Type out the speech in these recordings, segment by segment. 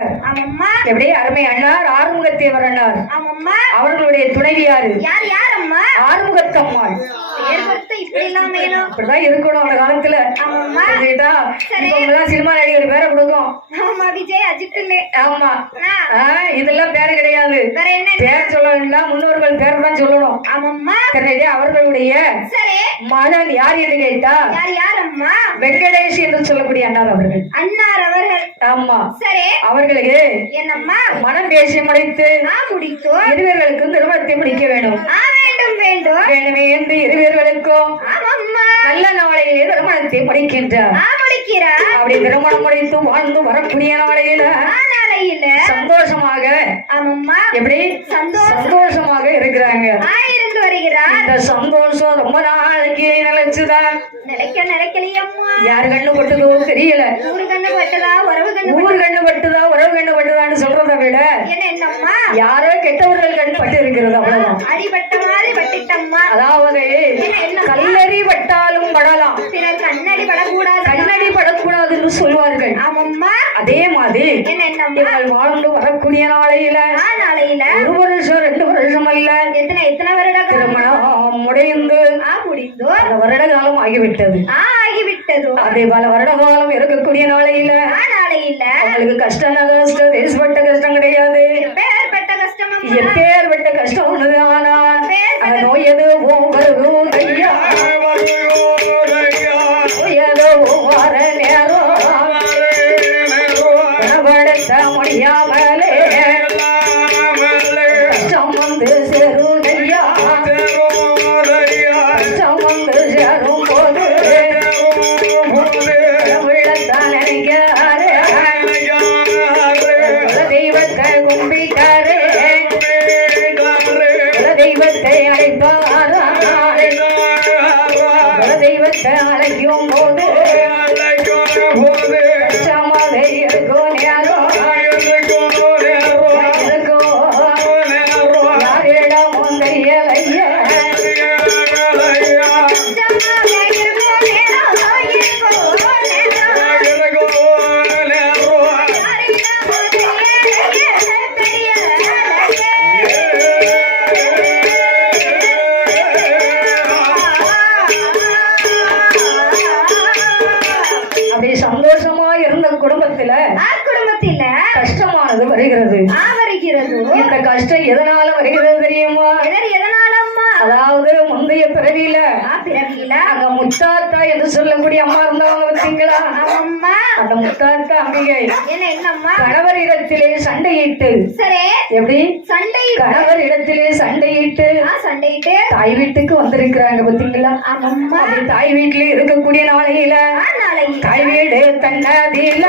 எப்படி அருமை அண்ணார் ஆறுமுகத்தேவர் அண்ணார் அவர்களுடைய துணைவி யாரு? ஆறுமுகத்தம்மாள். இப்படிதான் இருக்கணும் அந்த காலத்துல. சினிமா நடிகர் பேரை கொடுக்கும். ஆமா, இதெல்லாம் பேர கிடையாது. பேர் சொல்லலாம், முன்னோர்கள் பேர் தான் சொல்லணும். அவர்களுடைய மகன் யார் என்று கேட்டா வெங்கடேஷ் என்று சொல்லக்கூடிய அண்ணார் அவர்கள். ஆமா, அவர்களுக்கு மனம் பேசி முடித்து இருவர்களுக்கு திருமணத்தை முடிக்க வேண்டும். வேண்டுமே என்று இருவர்களுக்கும் நல்ல நாளையிலே திருமணத்தை முடிக்கின்றார். அப்படி திருமணம் முடித்து வாழ்ந்து வரக்கூடிய நாளையில சந்தோஷமாக எப்படி சந்தோஷமாக இருக்கிறாங்க. இந்த சந்தோஷம் ரொம்ப நாளைக்கு நிலைச்சுதான். யாரு கண்ணு பட்டுதோ தெரியல. ஊரு கண்ணு பட்டுதா உறவு கண்ணு பட்டுதான்னு சொல்றத விட யாரோ கெட்டவர்கள் கண்ணு பட்டு இருக்கிறது. அவ்வளவுதான். அதாவது கல்லறி பட்டாலும் படலாம், கண்ணடி படக்கூடாதுன்னு சொல்வார்கள். அதே மாதிரி வாழ்ந்து வரக்கூடிய நாளையில 1 வருஷம் 2 வருஷம் அல்ல, எத்தனை வருட திருமணம் முடிந்து அந்த வருட காலம் ஆகிவிட்டது. அதே பல வருட காலம் இருக்கக்கூடிய நாளையில அவங்களுக்கு கஷ்டம் தேசப்பட்ட கஷ்டம் கிடையாது. எப்பேற்பட்ட கஷ்டம் ஒண்ணுது. ஆனா அந்த நோய் எதுவும் வருவோம் ஐயா, வர நேரம் குணப்படுத்த முடியாமலே கஷ்டம் வந்து சேரும் ஐயா. கஷ்டம் வந்து சேரும் போது உள்ளத்தான் நினைக்காரு, தெய்வத்தை கும்பிட்டாரு, தெய்வத்தை அழைப்பாரா, தெய்வத்தை அழைக்கும் போது கஷ்டமாக இருக்கும் நேரம் யாரிடமும் தெரியலையே. சந்தோஷமா இருந்த குடும்பத்துல கஷ்டமானது வருகிறது. இந்த கஷ்டம் எதனால வருகிறது தெரியுமா? அதாவது முந்தைய பிறவியில அங்க முத்தாத்தா என்று சொல்லக்கூடிய அம்மா இருந்தவங்க பார்த்தீங்களா? அந்த முத்தாத்தா அம்பிகை கணவர் இடத்திலே சண்டையிட்டு, எப்படி கணவர் இடத்திலே சண்டையிட்டு தாய் வீட்டுக்கு வந்திருக்கிறாங்க பார்த்தீங்களா? தாய் வீட்டுல இருக்கக்கூடிய நாளையில தாய் வீடு தன்னதில்ல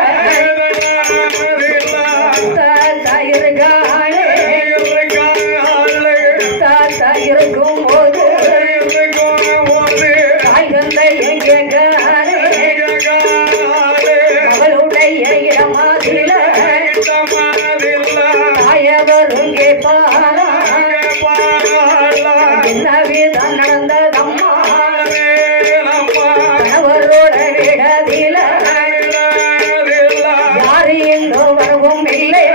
தாத்தா இருக்காளே, தாத்தா இருக்கும் போது தாய் தந்தை எங்க அவளுடைய இடமாதில தாயவரும் கேட்பாரா என்னவிதான் நடந்ததம்மா கணவரோட விடதில யாரு எங்கோ வரவும் இல்லை,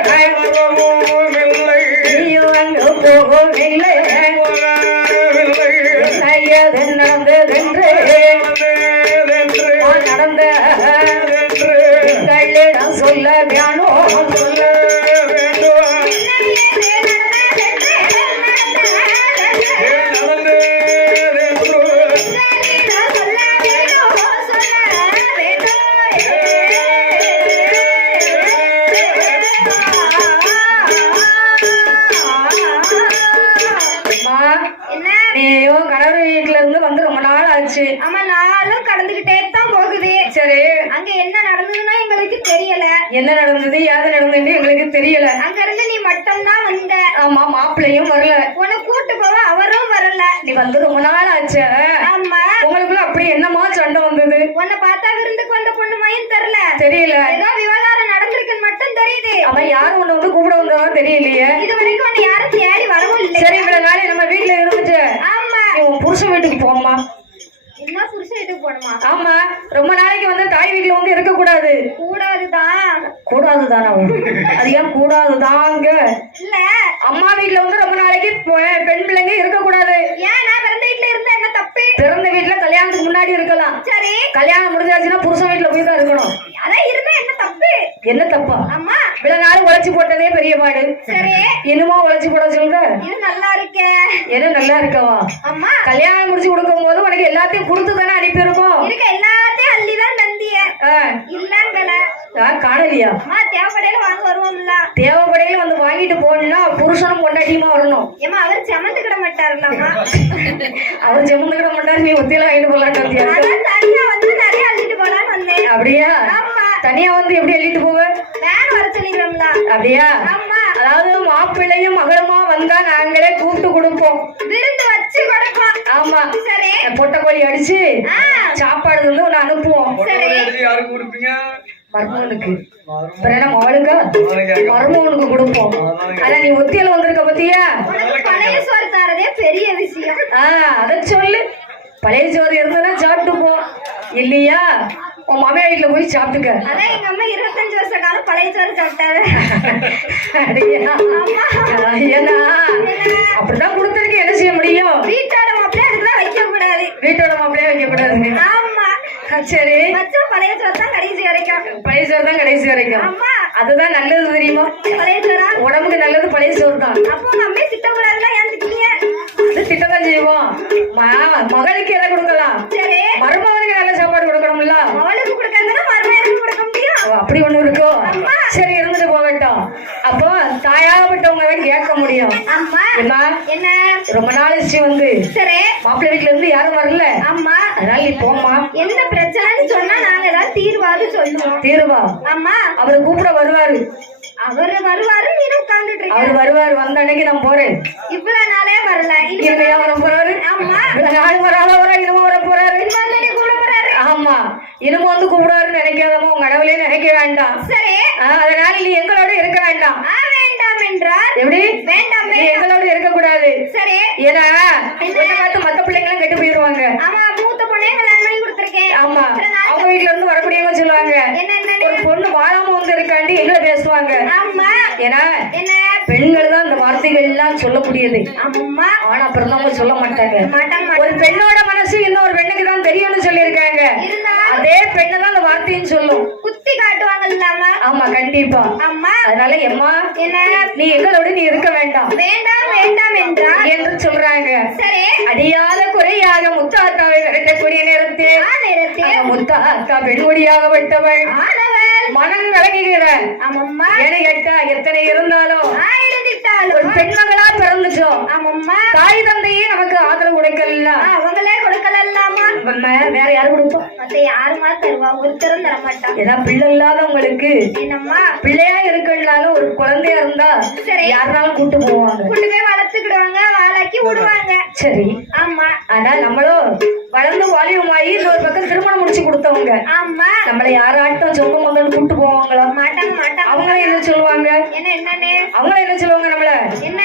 நீயும் அங்கு போகவும் இல்லை. என்னையது நடந்ததென்று நடந்த எங்களிடம் சொல்ல வேணும், சொல்ல நீயோ கணவர் வீட்டுல இருந்து வந்து ரொம்ப நாள் ஆச்சு. ஆமா, நாளும் கடந்துகிட்டே தான் போகுது. சரி, அங்க என்ன நடந்ததுன்னா எங்களுக்கு தெரியல. என்ன நடந்தது யாரு நடந்தது எங்களுக்கு தெரியல. அங்க இருந்து நீ மட்டும் தான் வந்த. ஆமா, மாப்பிள்ளையும் வரல. உன்னை கூட்டு போவ அவரும் வரல. நீ வந்து ரொம்ப நாள் ஆச்சு. ஆமா, உங்களுக்குள்ள அப்படி என்னமா சண்டை வந்தது? உன்னை பார்த்தா விருந்துக்கு வந்த பொண்ணு மையம் தெரியல. ஏதோ விவகாரம் நடந்திருக்குன்னு மட்டும் தெரியுது. அவன் யாரும் உன்னை வந்து கூப்பிட வந்தவா தெரியலையே. இது வரைக்கும் உன்னை யாரும் தேடி வரவும் இல்லை. சரி, இவ்வளவு நாளை நம்ம வீட்டுல இருந்துச்சு. ஆமா, உன் புருஷன் வீட்டுக்கு போமா. என்ன புருஷன் வீட்டுக்கு போகணுமா? ஆமா, ரொம்ப நாளைக்கு வந்து தாய் வீட்டுல வந்து இருக்க கூடாது. கூடாதுதான். கூடாதுதானா? அது ஏன் கூடாதுதாங்க? இல்ல, அம்மா வீட்டுல வந்து ரொம்ப நாளைக்கு பெண் பிள்ளைங்க இருக்க கூடாது. ஏன் நான் பிறந்த வீட்டுல இருந்தா என்ன தப்பு? பிறந்த வீட்டுல கல்யாணத்துக்கு முன்னாடி இருக்கலாம். சரி, கல்யாணம் முடிஞ்சாச்சுன்னா புருஷன் வீட்டுல போய் தான் இருக்கணும். அதான் இருந்தா என்ன தப்பு? என்ன தப்பா? அம்மா, இவ்வளவு நாள் உழைச்சு போட்டதே பெரிய பாடு. சரி, இன்னுமா உழைச்சு போட சொல்ற? இது நல்லா இருக்கே. என்ன நல்லா இருக்கவா? அம்மா, கல்யாணம் முடிச்சு கொடுக்கும் போது உனக்கு எல்லாத்தையும் கொடுத்து தானே அனுப்பி இருக்கோம். இருக்க எல்லாத்தையும் அள்ளிதான் தந்திய. இல்லங்கல. காணலியா? அம்மா, தேவைப்படையில வாங்க வருவோம்ல. தேவைப்படையில வந்து வாங்கிட்டு போனா புருஷனும் பொண்டாட்டியுமா வரணும். ஏமா அவர் செமந்துக்கிட மாட்டாருல்லம்மா. அவர் செம்மந்துக்கிட மாட்டாரு, நீ ஒத்தியில வாங்கிட்டு போலான்னு. அதான் தனியா வந்து நிறைய அள்ளிட்டு போலான்னு வந்தேன். அப்படியா? ஆமா. தனியா வந்து எப்படி எழுதிட்டு போவ? வேன் வர சொல்லிடுறோம்ல. அப்படியா? ஆமா. அதாவது மாப்பிள்ளையும் மகளுமா வந்தா நாங்களே கூப்பிட்டு கொடுப்போம், விருந்து வச்சு கொடுப்போம். ஆமா, சரி, பொட்டை கோழி அடிச்சு சாப்பாடு வந்து ஒண்ணு அனுப்புவோம். சரி, யாருக்கு கொடுப்பீங்க? மருமகனுக்கு. அப்புறம் என்ன மகளுக்கா? மருமகனுக்கு கொடுப்போம். ஆனா நீ ஒத்தியில வந்திருக்க பத்தியா? உனக்கு பழைய சோறு தரதே பெரிய விஷயம். அத சொல்லு. பழைய சோறு இருந்ததுன்னா சாப்பிட்டு போ, இல்லையா உன் மாமியா வீட்டுல போய் சாப்பிட்டுக்க. அதான் எங்க அம்மா 25 வருஷ காலம் பழைய சோறு சாப்பிட்டாரு. ஏன்னா அப்படிதான் கொடுத்துருக்கு, என்ன செய்ய முடியும்? வீட்டோட மாப்பிள்ளை அதுக்குதான் வைக்க கூடாது. வீட்டோட மாப்பிள்ளையே வைக்க கூடாது. ஆமா, சரி, வச்சா பழைய சோறு தான் கடைசி வரைக்கும். பழைய சோறு தான் கடைசி வரைக்கும். ஆமா, அதுதான் நல்லது தெரியுமா? பழைய சோறா? உடம்புக்கு நல்லது பழைய சோறு தான். அப்போ உங்க அம்மையை திட்டக்கூடாதுல, ஏன் திட்டீங்க? அது திட்டதான் செய்வோம். மகளுக்கு எதை கொடுக்கலாம்? சரி, மருமகனுக்கு நல்ல சாப்பாடு கொடுக்கணும்ல. அவளுக்கு கொடுக்கறதுன்னா மருமையாருக்கு கொடுக்க முடியும். அப்படி ஒண்ணு இருக்கோ? சரி, இருந்துட்டு போகட்டும். அப்போ தாயாகப்பட்டவங்க தான் கேட்க முடியும். அம்மா, என்ன என்ன ரொம்ப நாளைச்சு வந்து சரி, மாப்பிள்ளை வீட்டுல இருந்து யாரும் வரல. அம்மா, அதனால நீ போமா. என்ன பிரச்சனைன்னு சொன்னா நாங்க ஏதாவது தீர்வாது சொல்லுவோம். தீர்வா? அம்மா, அவரு கூப்பிட வருவாரு. அவரு வருவாரு, நீ உட்கார்ந்துட்டு அவரு இருக்க. வருவாரு, வந்த அன்னைக்கு நான் போறேன். இவ்வளவு நாளே வரல, இனிமையா வர போறாரு. ஆமா, இவ்வளவு நாள் வராத வர இன்னமும் வர போறாரு. கூட போறாரு. ஆமா, இன்னமும் வந்து கூப்பிடாருன்னு நினைக்காதமோ உங்க கடவுளே நினைக்க வேண்டாம். சரி, அதனால நீ எங்களோட இருக்க வேண்டாம். வேண்டாம் என்றார். எப்படி? வேண்டாம், நீ எங்களோட இருக்க கூடாது. சரி, ஏன்னா உன்னை பார்த்து மத்த பிள்ளைங்களும் கெட்டு போயிடுவாங்க. ஆமா, மூத்த பொண்ணே கல்யாணம் பண்ணி கொடுத்திருக்கேன். ஆமா, அவங்க வீட்டுல இருந்து வரக்கூடியவங்க சொல்லுவாங்க, ஒரு பொண்ணு வாழாம வந்து இருக்காண்டி எங்களை பேசுவாங்க. ஆமா, ஏன்னா என்ன பெண்கள் தான் அந்த வார்த்தைகள் எல்லாம் சொல்லக்கூடியது. அம்மா, ஆனா பிறந்தவங்க சொல்ல மாட்டாங்க. ஒரு பெண்ணோட மனசு இன்னொரு பெண்ணுக்கு தான் தெரியும்னு சொல்லியிருக்காங்க. அதே பெண்ணு தான் அந்த வார்த்தையும் சொல்லும். குத்தி காட்டுவாங்கல்ல. ஆமா, கண்டிப்பா. அம்மா, அதனால எம்மா, என்ன நீ எங்களோட நீ இருக்க வேண்டாம். வேண்டாம் வேண்டாம் என்றார் என்று சொல்றாங்க. சரி, அடியாத குறையாக முத்தாத்தாவை விரட்டக்கூடிய நேரத்தில் முத்தாத்தா பெண்குடியாகப்பட்டவள் மனம் விளங்குகிற. ஆமம்மா, என கேட்டா எத்தனை இருந்தாலும் ஒரு பெண்மகளா பிறந்துச்சோம். ஆமம்மா, தாய் தந்தையே நமக்கு ஆதரவு கொடுக்கல. அவங்களே கொடுக்கலாமா? வேற யாரு கொடுப்பா? மத்த யாருமா தருவா? ஒருத்தரும் தர மாட்டா. ஏன்னா பிள்ளை இல்லாதவங்களுக்கு என்னம்மா, பிள்ளையா இருக்கனாலும் ஒரு குழந்தையா இருந்தா சரி, யாருனாலும் கூட்டு போவாங்க, கூட்டு போய் வளர்த்துக்கிடுவாங்க, வாழாக்கி விடுவாங்க. சரி, ஆமா. ஆனா நம்மளும் வளர்ந்து வாலிபமாயி இன்னொரு பக்கம் திருமணம் முடிச்சு கொடுத்தவங்க. ஆமா, நம்மள யாராட்டும் சொந்த முதல் கூட்டு போவாங்களா? மாட்டாங்க மாட்டாங்க. அவங்கள என்ன சொல்லுவாங்க? என்னன்னு அவங்கள என்ன சொல்லுவாங்க? நம்மள என்ன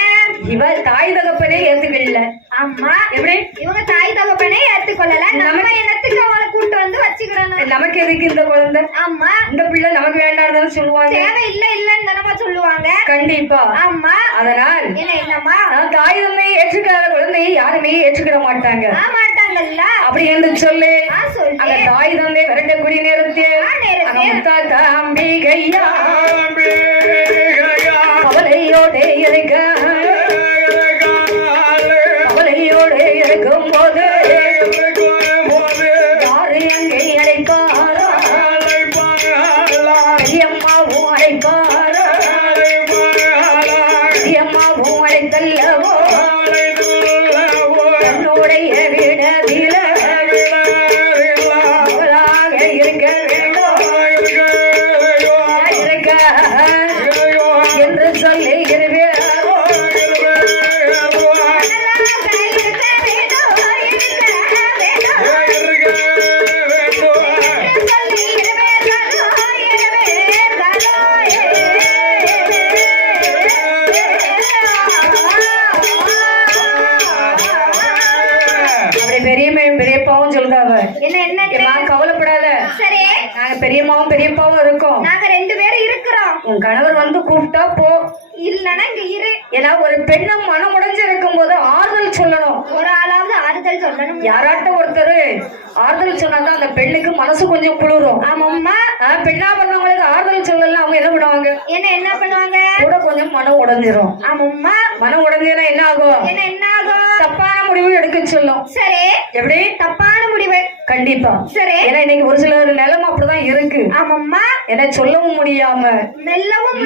இவ தாய் தகப்பனே ஏத்துக்கல. ஆமா, எப்படி? இவங்க தாய் தகப்பனே ஏத்துக்கொள்ளல, நம்ம என்னத்துக்கு அவளை கூட்டு வந்து வச்சுக்கிறோம்? நமக்கு எதுக்கு இந்த குழந்தை? ஆமா, இந்த பிள்ளை நமக்கு வேண்டாம்னு சொல்லுவாங்க. தேவை இல்ல இல்லன்னு தானமா சொல்லுவாங்க. கண்டிப்பா. ஆமா, அதனால் என்னம்மா, தாய் தந்தையை ஏற்றுக்காத குழந்தையை யாருமே ஏற்றுக்கிட மாட்டாங்க. மாட்டாங்கல்ல. அப்படி என்று சொல்லு. சொல்லு. அந்த தாய் தந்தை விரட்டக்கூடிய நேரத்தில் அம்பிகையா கவலையோடு இருக்க, கவலையோடு இருக்கும் போது யாரு அங்கே அழைப்பாரோ? அம்மாவும் அழைப்பாரோ? அம்மாவும் அழைத்தல்லவோ தன்னுடைய விடதில அவளாக இருக்க வேண்டும். இருக்க வந்து கூப்பிட்டா போ, இல்லன்னா இங்க இரு. ஏன்னா ஒரு பெண்ணை மனம் உடைஞ்சு இருக்கும் போது ஆறுதல் சொல்லணும். ஒரு ஆளாவது ஆறுதல் சொல்லணும். யாராட்ட ஒருத்தர் ஆறுதல் சொன்னாதான் அந்த பெண்ணுக்கு மனசு கொஞ்சம் குளிரும். ஆமாம்மா. பெண்ணா பண்ணவங்களுக்கு ஆறுதல் சொல்லலாம், அவங்க என்ன பண்ணுவாங்க, என்ன பண்ணுவாங்க, கூட கொஞ்சம் மனம் உடைஞ்சிரும். ஆமாம்மா. மனம் உடைஞ்சதுன்னா என்ன ஆகும், என்ன ஆகும், தப்பான முடிவு எடுக்க சொல்லும். சரி, எப்படி தப்பான முடிவு, கண்டிப்பா. சரி, ஏன்னா இன்னைக்கு ஒரு சிலர் நிலைமை அப்படிதான் இருக்கு. ஆமாம்மா. ஏன்னா சொல்லவும் முடியாம, மெல்லவும்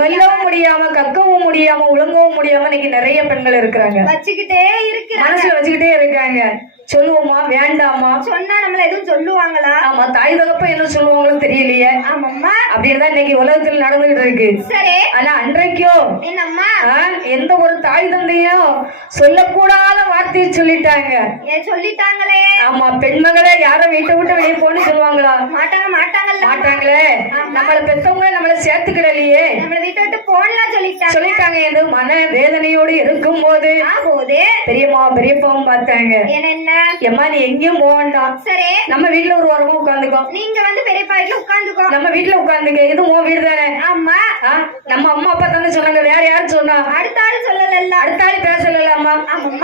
முடியாம, கக்கவும் முடியாம, உழங்கவும் முடியாம இன்னைக்கு நிறைய பெண்கள் இருக்கிறாங்க. வச்சுக்கிட்டே இருக்கிறாங்க, மனசுல வச்சுக்கிட்டே இருக்காங்க. சொல்லுவோமா வேண்டாமா, சொன்னா நம்மள எதுவும் சொல்லுவாங்களா, ஆமா தாய் தகப்ப என்ன சொல்லுவாங்கன்னு தெரியலையே. ஆமாம்மா. அப்படிதான் இன்னைக்கு உலகத்தில் நடந்துகிட்டு இருக்கு. சரி, ஆனா அன்றைக்கோ என்னம்மா, எந்த ஒரு தாய் தந்தையும் சொல்லக்கூடாத வார்த்தையை சொல்லிட்டாங்க. சொல்லிட்டாங்களே. ஆமா, பெண்மகளே யாரும் வீட்டை விட்டு வெளியே போன்னு சொல்லுவாங்களா, மாட்டாங்களே. நம்மள பெத்தவங்க நம்மள சேர்த்துக்கிடலையே, நம்மள வீட்டை விட்டு போனலாம் சொல்லிட்டாங்க. என்று மன வேதனையோடு இருக்கும் போது பெரியம்மா பெரியப்பாவும் பார்த்தாங்க. என்ன, எம்மா நீ எங்கேயும் போக வேண்டாம், சரி நம்ம வீட்டுல ஒரு வாரமா உட்காந்துக்கோ, நீங்க வந்து பெரியப்பா வீட்டுல உட்காந்துக்கோ, நம்ம வீட்டுல உட்காந்துக்க, இது உன் வீடு தானே. ஆமா, நம்ம அம்மா அப்பா தானே சொன்னாங்க, வேற யாரும் சொன்னா, அடுத்த ஆள் சொல்லல, அடுத்த ஆள் பேசல. அம்மா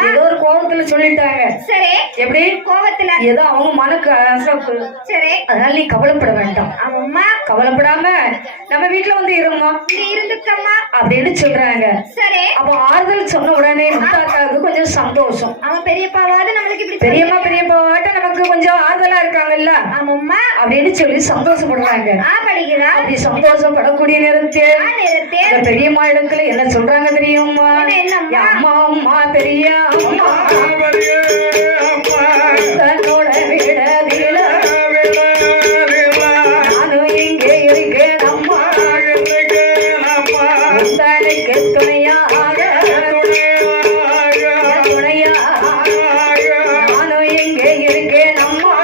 ஏதோ ஒரு கோபத்துல சொல்லிட்டாங்க. சரி, எப்படி கோபத்துல, ஏதோ அவங்க மனக்கு அசப்பு. சரி, அதனால நீ கவலைப்பட வேண்டாம், அம்மா கவலைப்படாம நம்ம வீட்டுல வந்து இருமா, இருந்துக்கம்மா அப்படின்னு சொல்றாங்க. சரி, அப்போ ஆறுதல் சொன்ன உடனே முத்தாத்தாவுக்கு கொஞ்சம் சந்தோஷம். அவன் பெரியப்பாவாவது நம்மளுக்கு இப்படி, பெரியம்மா பெரியப்பாவாட்ட நமக்கு கொஞ்சம் ஆறுதலா இருக்காங்கல்ல, ஆமாம்மா அப்படின்னு சொல்லி சந்தோஷப்படுறாங்க. படிக்கிறா, அப்படி சந்தோஷப்படக்கூடிய நேரத்தில் பெரியம்மா இடத்துல என்ன சொல்றாங்க தெரியுமா, அம்மா அம்மா பெரிய அம்மா தன்னோட விடதில நானும் இங்கே இருக்கேன் அம்மா, தனக்கு துணையாக நானும் இங்கே இருக்கேன் அம்மா.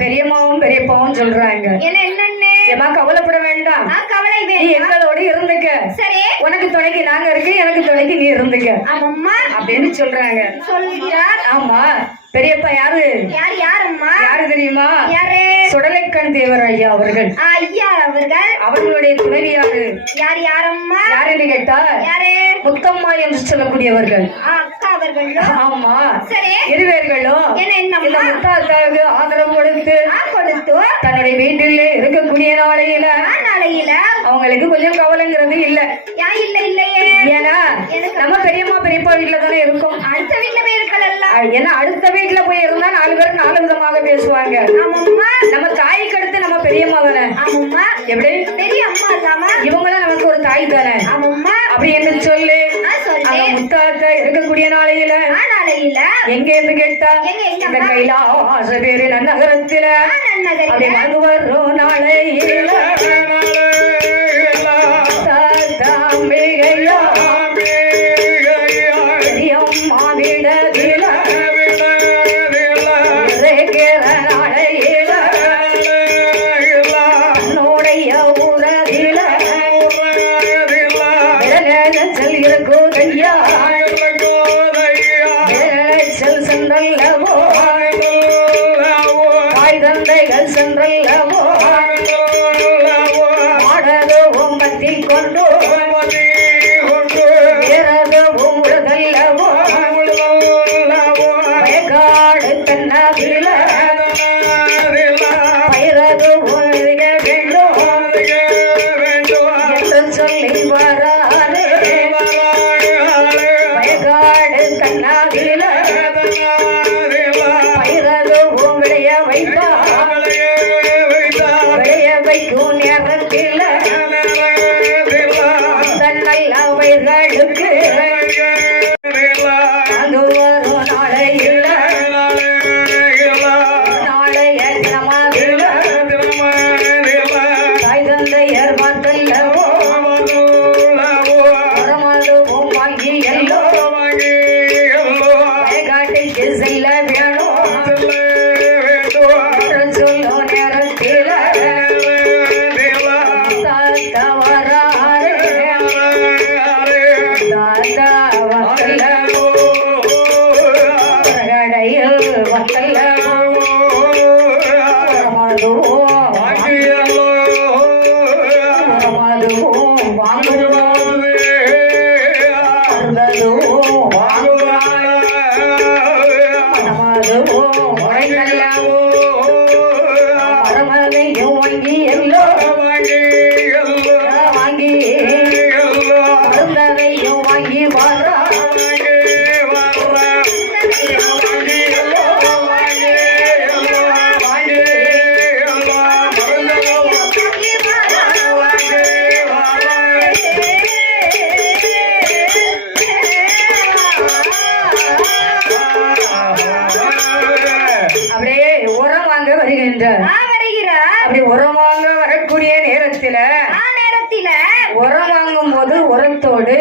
பெரியம்மாவும் பெரியப்பாவும் சொல்றாங்க, ஏமா கவலைப்பட வேண்டாம், நீ எங்களோட இருந்துக்க, சரி உனக்கு துணைக்கு நாங்க இருக்கு, எனக்கு துணைக்கு நீ இருந்துக்க அப்படின்னு சொல்றாங்க. ஆமா, பெரியப்பா யாரு, யாரு தெரியுமா, சுடலைக்கண் தேவர் ஐயா அவர்கள். அவர்களுடைய துணைவி யாரு, யாருன்னு கேட்டா முத்தம்மா என்று சொல்லக்கூடியவர்கள். ஆமா, இருவேர்களும் இந்த முத்தாத்தாவுக்கு ஆதரவு கொடுத்து தன்னுடைய வீட்டிலே இருக்கக்கூடிய நாளையில அவங்களுக்கு கொஞ்சம் கவலைங்கிறது இல்ல. ஏன்னா நம்ம பெரியம்மா பெரியப்பா வீட்டுல தானே இருக்கும், ஏன்னா அடுத்த வீட்டுல போய் இருந்தா 4 பேர் 4 விதமாக பேசுவாங்க. நம்ம தாய்க்கு அடுத்து நம்ம பெரியம்மா தானே, எப்படி இவங்களும் நமக்கு ஒரு தாய் தானே, அப்படி என்று சொல்லி முத்தாத்தா இருக்கக்கூடிய நாளையில எங்க இருந்து கேட்டா இந்த கைலாச பேரு நகரத்துல அப்படி வந்து வரும் நாளையில தாத்தாம்பிகையா பெரியம்மா விடதில இருக்கிற நாளையில என்னுடைய ஊரதில செல் இருக்கோதையா செல் சென்றல்லவோ தாய் தந்தைகள் சென்றல்லவோ உறமாதுவோம் உறமாதுவோம் வாங்குவோம் அருந்ததுவோம் மனமாதுவோம் உரைநல்லவோ மரமதையும் வாங்கி எல்லோ வாங்கி அருந்ததையும் வாங்கி வாரா அப்படியே உரம் வாங்க வருகின்றார். வருகிறார். அப்படி உரம் வாங்க வரக்கூடிய நேரத்துல நேரத்தில உரம் வாங்கும் போது உரத்தோடு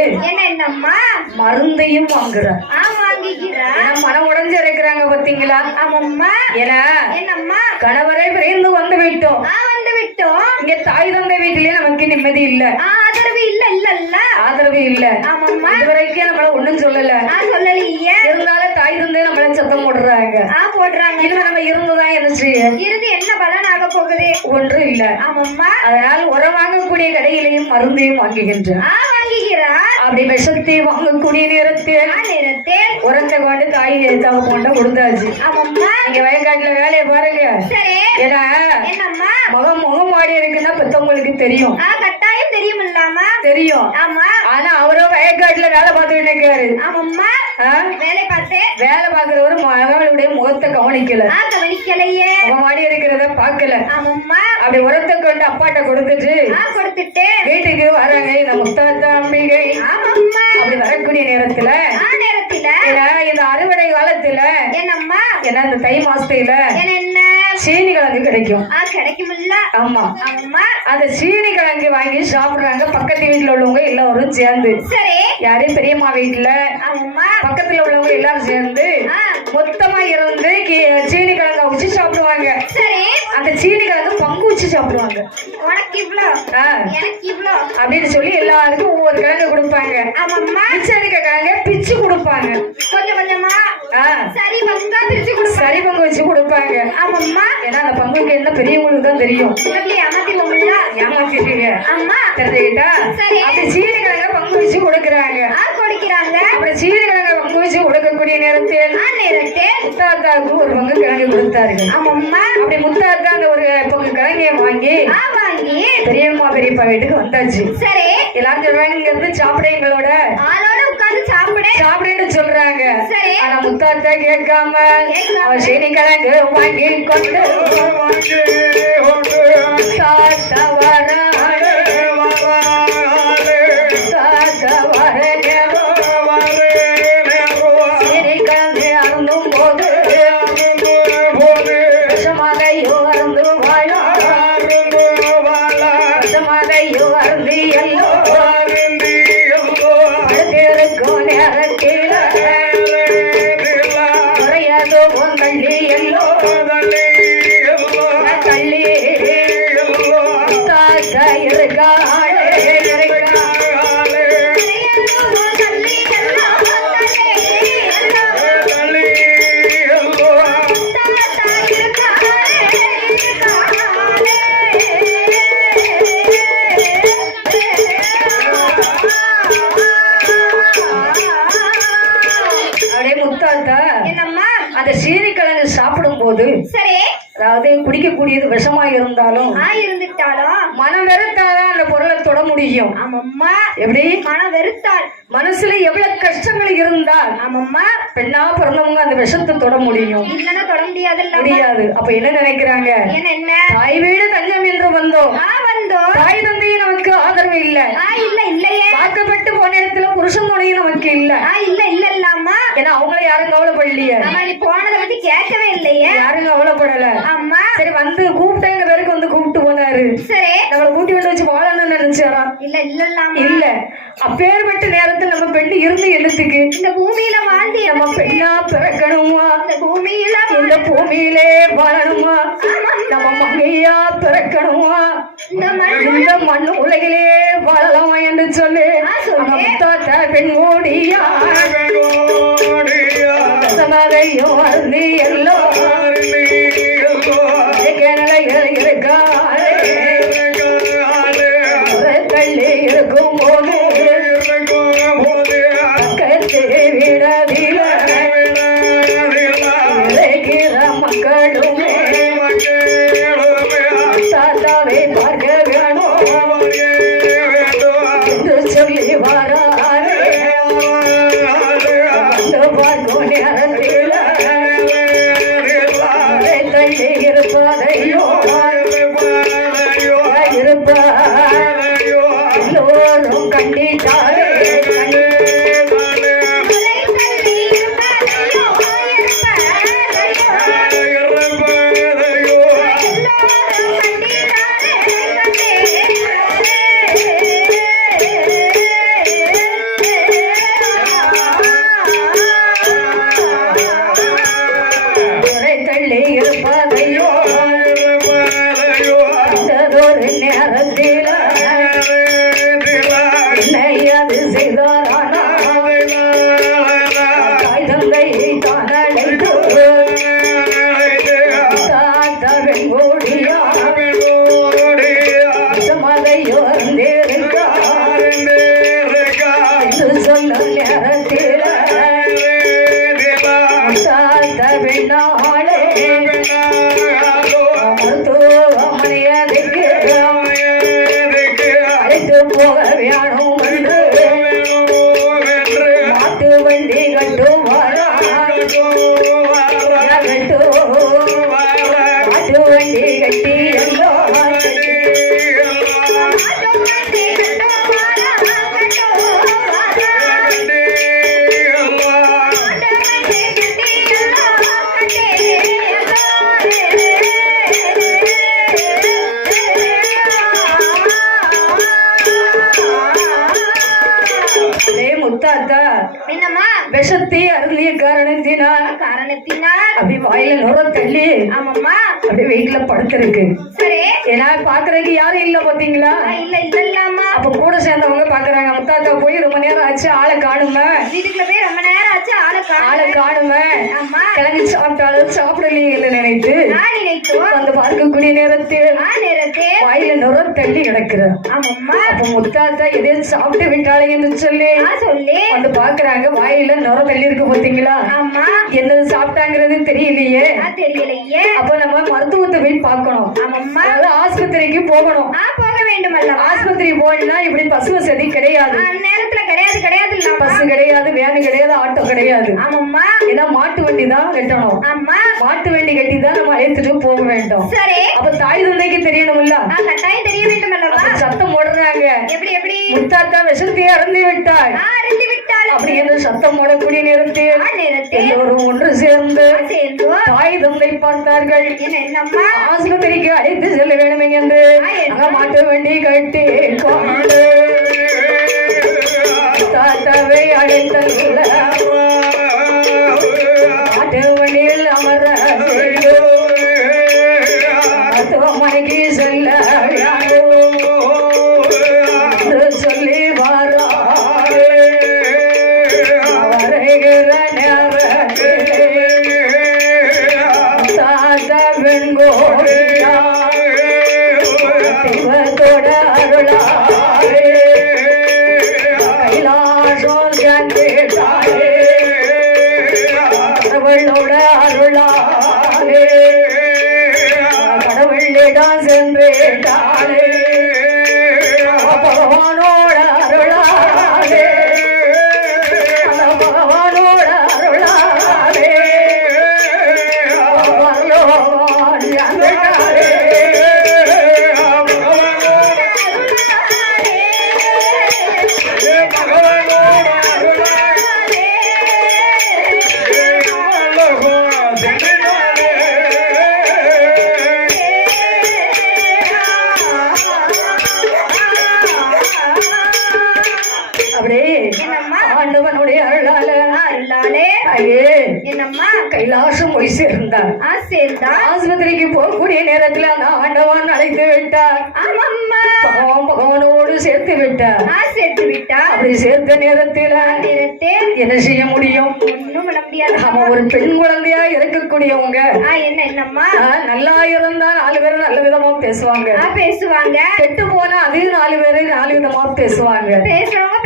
என்னம்மா மருந்தையும் வாங்குறார். வாங்கிக்கிறார். ஏன்னா மனம் உடைஞ்சு இருக்கிறாங்க பாத்தீங்களா? ஆமாம்மா. ஏன்னா என்னம்மா கணவரை விரைந்து வந்து விட்டோம். வந்து விட்டோம். இங்க தாய் தந்தை வீட்டிலேயே நமக்கு நிம்மதி இல்ல, ஆதரவு இல்ல இல்ல ஆதரவு இல்ல. ஆமாம்மா. இதுவரைக்கும் நம்மள ஒண்ணும் சொல்லல, சொல்லலையே. இருந்தாலும் தாய் தந்தை நம்மள சத்தம் போடுறாங்க. போடுறாங்க. இதுல நம்ம இருந்துதான் என்ன செய்ய? இருந்து என்ன பலன் ஆக போகுது? ஒன்றும் இல்ல. ஆமாம்மா. அதனால் உரம் வாங்கக்கூடிய கடையிலையும் மருந்தையும் வாங்குகின்ற. வாங்குகிறார். அப்படி விஷத்தை வாங்கக்கூடிய நேரத்தில் உரத்தை கொண்டு காய் தவ கொண்டு கொடுத்தாச்சு. ஆமாம்மா. இங்க வயக்காட்டுல வேலையை பாருங்க. சரி. ஏன்னா என்னம்மா முகம் மாடி இருக்குன்னா பெத்தவங்களுக்கு தெரியும். கட்டாயம் தெரியும் இல்லாம தெரியும். ஆமா. ஆனா அவரும் வயக்காட்டுல வேலை பார்த்துட்டு இருக்காரு. ஆமாம்மா. வேலை பார்த்து வேலை பார்க்கிறவரு மகளுடைய முகத்தை கவனிக்கல, கவனிக்கலையே. முகம் மாடி இருக்கிறத பாக்கல. ஆமாம்மா. அப்படி உரத்தை கொண்டு அப்பாட்ட கொடுத்துட்டு வீட்டுக்கு வராங்க இந்த முத்தாத்தா அம்பிகை. அப்படி வரக்கூடிய நேரத்துல இந்த அறுவடை காலத்துல என்னம்மா ஏன்னா இந்த தை மாசத்துல என்ன சீனி கிழங்கு கிடைக்கும். கிடைக்கும்ல. ஆமா. அந்த சீனி கிழங்கு வாங்கி சாப்பிடுறாங்க பக்கத்து வீட்டுல உள்ளவங்க எல்லாரும் சேர்ந்து. சரி. யாரு பெரியம்மா வீட்டுல பக்கத்துல உள்ளவங்க எல்லாரும் சேர்ந்து மொத்தமா இருந்து சீனி கிழங்க வச்சு சாப்பிடுவாங்க. சரி. அந்த சீனி கிழங்கு பங்கு வச்சு சாப்பிடுவாங்க. உனக்கு இவ்ளோ எனக்கு இவ்ளோ அப்படின்னு சொல்லி எல்லாருக்கும் ஒவ்வொரு கிழங்கு கொடுப்பாங்க. மிச்சம் இருக்க கிழங்க பிச்சு கொடுப்பாங்க. கொஞ்சம் கொஞ்சமா சரி பங்கா பிரிச்சு கொடுப்பாங்க. சரி பங்கு வச்சு கொடுப்பாங்க. ஆமாம்மா. ஏன்னா அந்த பங்குக்கு என்ன பெரியவங்களுக்கு தான் தெரியும். ஏமாத்திருக்கீங்க. அம்மா தெரிஞ்சுக்கிட்டா சரி. அப்படி சீனி கிழங்க பங்கு வச்சு கொடுக்குறாங்க. அப்படி சீனி கிழங்க பங்கு வச்சு கொடுக்கக்கூடிய நேரத்தில் முத்தாத்தாவுக்கு ஒரு பங்கு கிழங்கு கொடுத்தார்கள். ஆமாம்மா. அப்படி முத்தாத்தா அந்த ஒரு பங்கு கிழங்கைய வாங்கி பெரியம்மா பெரியப்பா வீட்டுக்கு வந்தாச்சு. சரி. எல்லாரும் சொல்றாங்க இங்க இருந்து சாப்பிட எங்களோட உட்கார்ந்து சாப்பிடுன்னு சொல்றாங்க. சரி. ஆனா முத்தாத்தா கேட்காம சீனி கிழங்கு வாங்கி கொண்டு தாத்தா வர சீனி கிழங்கு அருந்தும் போது விஷமாகையோ அருந்து வாழோ விஷமாகையோ அருந்தி எல்லோ படுத்திருக்கும் நேரத்தில் குறையாதோ தள்ளி எல்லோ தள்ளி தாத்தா இருக்காளே அந்த சீனி கிழங்கு சாப்பிடும் போது சரி. அதாவது குடிக்கக்கூடியது விஷமா இருந்தாலும் மனம் வெறுத்தாதான் அந்த பொருளை தொட முடியும். ஆமாம்மா. எப்படி மனம் வெறுத்தாள் மனசுல எவ்வளவு கஷ்டங்கள் இருந்தால் ஆமாம்மா பெண்ணா பிறந்தவங்க அந்த விஷத்தை தொட முடியும். இல்லன்னா தொட முடியாது. அப்ப என்ன நினைக்கிறாங்க? என்ன தாய் வீடு தஞ்சம் என்று வந்தோம். தாய் தந்தையும் நமக்கு ஆதரவு இல்ல. இல்லையே. பார்க்கப்பட்டு போன இடத்துல புருஷன் துணையும் நமக்கு இல்ல. இல்ல இல்லாமா. ஏன்னா அவங்கள யாரும் கவலைப்படலையே. போனதை பத்தி கேட்கவே இல்லையே. யாரும் கவலைப்படல. ஆமா. சரி வந்து கூப்பிட்டேங்க பேருக்கு வந்து கூப்பிட்டு போனாரு. சரி. நம்மள கூட்டி விட்டு வச்சு வாழணும்னு நினைச்சாரா? இல்ல இல்ல. அப்பேற்பட்ட நேரத்தில் நம்ம பெண்ணு இருந்து என்னத்துக்கு இந்த பூமியில வாழ்ந்து நம்ம பெண்ணா பிறக்கணுமா இந்த பூமியில இந்த பூமியிலே வாழணுமா நம்ம மங்கையா பிறக்கணுமா இந்த மண் உலகிலே வாழலாமா என்று சொல்லு முத்தாத்த பெண்மூடியா சமதையோ அருந்தி எல்லோ நிலைகள் இருக்காளே தள்ளி இருக்கும் போது விடவில மக்களுமே தாத்தாவை பார்க்க வேணும் என்று சொல்லி வராரே பார்க்கும் நேரத்தில் தள்ளி இருப்பதையோ எல்லோரும் கண்டித்தாரே தள்ளி இருப்பதையோ ஒரு நேரத்தில் அது செய்தாரானா தாய் தந்தை தானடைத்து தாத்தவன் கூடியா சமதையோ சொல்லும் நேரத்தில் தாத்தவன் நாளே மருத்துவமனையதைக்கு அழைத்து போக வேணும் என்று மாட்டு வண்டி கட்டுவாரா மாட்டு வண்டி கட்டி எல்லோ முத்தாத்தா என்னம்மா விஷத்தை அருளிய காரணத்தினால் அப்படி வாயில நுர தள்ளி ஆமாம்மா அப்படி வீட்டுல படுத்திருக்கு சரி ஏன்னா பாக்குறதுக்கு யாரும் இல்ல பாத்தீங்களா இல்ல இல்லம்மா அப்ப கூட சேர்ந்தவங்க பாக்குறாங்க முத்தாத்தா போய் ரொம்ப நேரம் ஆச்சு ஆளை காணுமே வீட்டுக்குள்ள போய் ரொம்ப நேரம் ஆச்சு ஆளை காணுமே ஆமா கிளம்பி சாப்பிட்டாலும் சாப்பிடலீங்கன்னு நினைத்து நான் நினைத்தோம் வந்து பார்க்கக்கூடிய நேரத்தில் வாயில நுர தள்ளி கிடக்குறேன் ஆமாம்மா அப்ப முத்தாத்தா எதையும் சாப்பிட்டு விட்டாளே என்று சொல்லி சொல்லி வந்து பாக்குறாங்க வாயில நுர தள்ளி இருக்கு பாத்தீங்களா ஆமா என்னது சாப்பிட்டாங்கிறது தெரியலையே தெரியலையே அப்ப நம்ம மருத்துவத்தை போய் பார்க்கணும் ஆமாம்மா அதாவது ஆஸ்பத்திரிக்கு போகணும் போக வேண்டும் அல்ல ஆஸ்பத்திரி போனா இப்படி பசு வசதி கிடையாது நேரத்துல கிடையாது கிடையாது பஸ் கிடையாது வேன் கிடையாது ஆட்டோ கிடையாது ஆமாம்மா ஏன்னா மாட்டு வண்டி தான் கட்டணும் ஆமா மாட்டு வண்டி கட்டி தான் நம்ம அழைத்துட்டு போக வேண்டும் சரி அப்ப தாய் தந்தைக்கு தெரியணும்ல கட்டாயம் தெரிய வேண்டும் அல்லவா சத்தம் போடுறாங்க எப்படி எப்படி முத்தாத்தா விஷத்தை அறந்து விட்டாள் அறந்து விட்டாள் அப்படி என்று சத்தம் போடக்கூடிய நேரத்தில் எல்லோரும் ஒன்று சேர்ந்து தாய் தந்தை பார்த்தார்கள் என்னம்மா ஆஸ்பத்திரிக்கு அழைத்து செல்ல வேண்டும் என்று மாட்டு வண்டி கட்டி கொண்டு தாத்தாவை அழைத்தல்ல மாட்டு வண்டியில் அமர மருத்துவமனைக்கு செல்ல சொல்லி வருகிற நேரத்தில் தாத்தா வெண்கோடியா சிவத்தோட அருளாரே கைலாசம் கேட்டாரே கடவுளோட அருளாரே கடவுளிடம் சென்றேட்டாரே பகவானோட அருளாரே பகவானோட அருளாரே வரலோடாரே போய் சேர்ந்தார். ஆஸ்பத்திரிக்கு போகக்கூடிய நேரத்துல அந்த ஆண்டவன் அழைத்து விட்டார். பகவானோடு சேர்த்து விட்டார். அப்படி சேர்த்த நேரத்தில் என்ன செய்ய முடியும்? அவன் ஒரு பெண் குழந்தையா இருக்கக்கூடியவங்க நல்லா இருந்தா 4 பேரும் நல்ல விதமா பேசுவாங்க. கெட்டு போனா அதையும் 4 பேரு 4 விதமா பேசுவாங்க.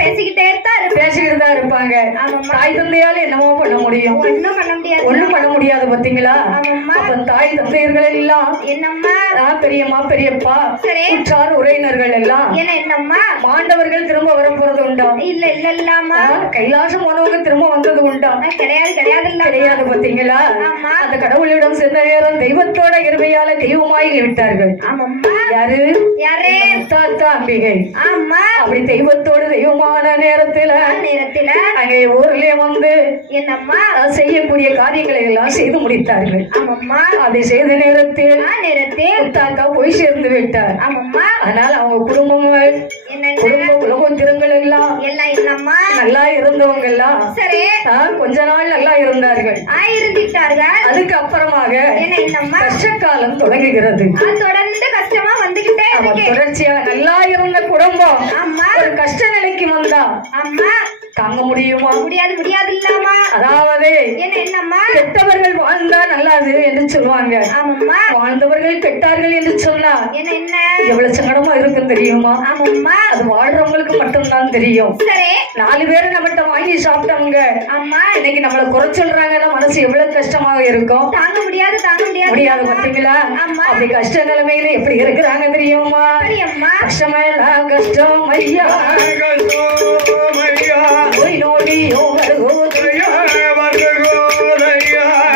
பேசிக்கிட்டு தான் இருப்பாங்க. தாய் தந்தையால என்னமோ பண்ண முடியும்? ஒண்ணும் பண்ண முடியாது. பாத்தீங்களா? தாய் தந்தையர்கள் எல்லாம் பெரியம்மா பெரியப்பா உற்றார் உறவினர்கள் எல்லாம் மாண்டவர்கள் திரும்ப வர போறது உண்டா? இல்ல கைலாசம் போனவங்க திரும்ப வந்தது உண்டா? கிடையாது. பாத்தீங்களா? அந்த கடவுளிடம் சென்ற நேரம் தெய்வத்தோட இருமையால தெய்வமாகி விட்டார்கள். யாரு? தாத்தா அம்பிகை. அப்படி தெய்வத்தோடு தெய்வமான நேரத்துல அங்கே ஊர்லயே வந்து செய்யக்கூடிய காரியங்களை எல்லாம் செய்து முடித்தார்கள். அப்படி செய்த நேரத்தில் தாத்தா போய் சேர்ந்து விட்டார். அதனால அவங்க குடும்பங்கள் உலகத்திரங்கள் எல்லாம் நல்லா இருந்தவங்க எல்லாம் கொஞ்ச நாள் நல்லா இருந்தார்கள். அதுக்கு அப்புறமாக கஷ்ட காலம் தொடங்குகிறது. தொடர்ச்சியா நல்லா இருந்த குடும்பம் ஒரு கஷ்ட நிலைக்கு வந்தா தாங்க முடியுமா? முடியாது. அதாவது கெட்டவர்கள் வாழ்ந்தா நல்லாது என்று சொல்லுவாங்க. வாழ்ந்தவர்கள் கெட்டார்கள் என்று சொன்னா எவ்வளவு சங்கடமா இருக்குன்னு தெரியுமா? அது வாழ்றவங்களுக்கு மட்டும்தான் தெரியும். 4 பேரும் நம்மகிட்ட வாங்கி சாப்பிட்டவங்க இன்னைக்கு நம்மள குறை சொல்றாங்கன்னா மனசு எவ்வளவு கஷ்டமாக இருக்கும். தாங்க முடியாது. பாத்தீங்களா? அப்படி கஷ்ட நிலைமையில எப்படி இருக்கிறாங்க தெரியுமா? கஷ்டம் ஐயா நோய் நோடியோ வருகோதையா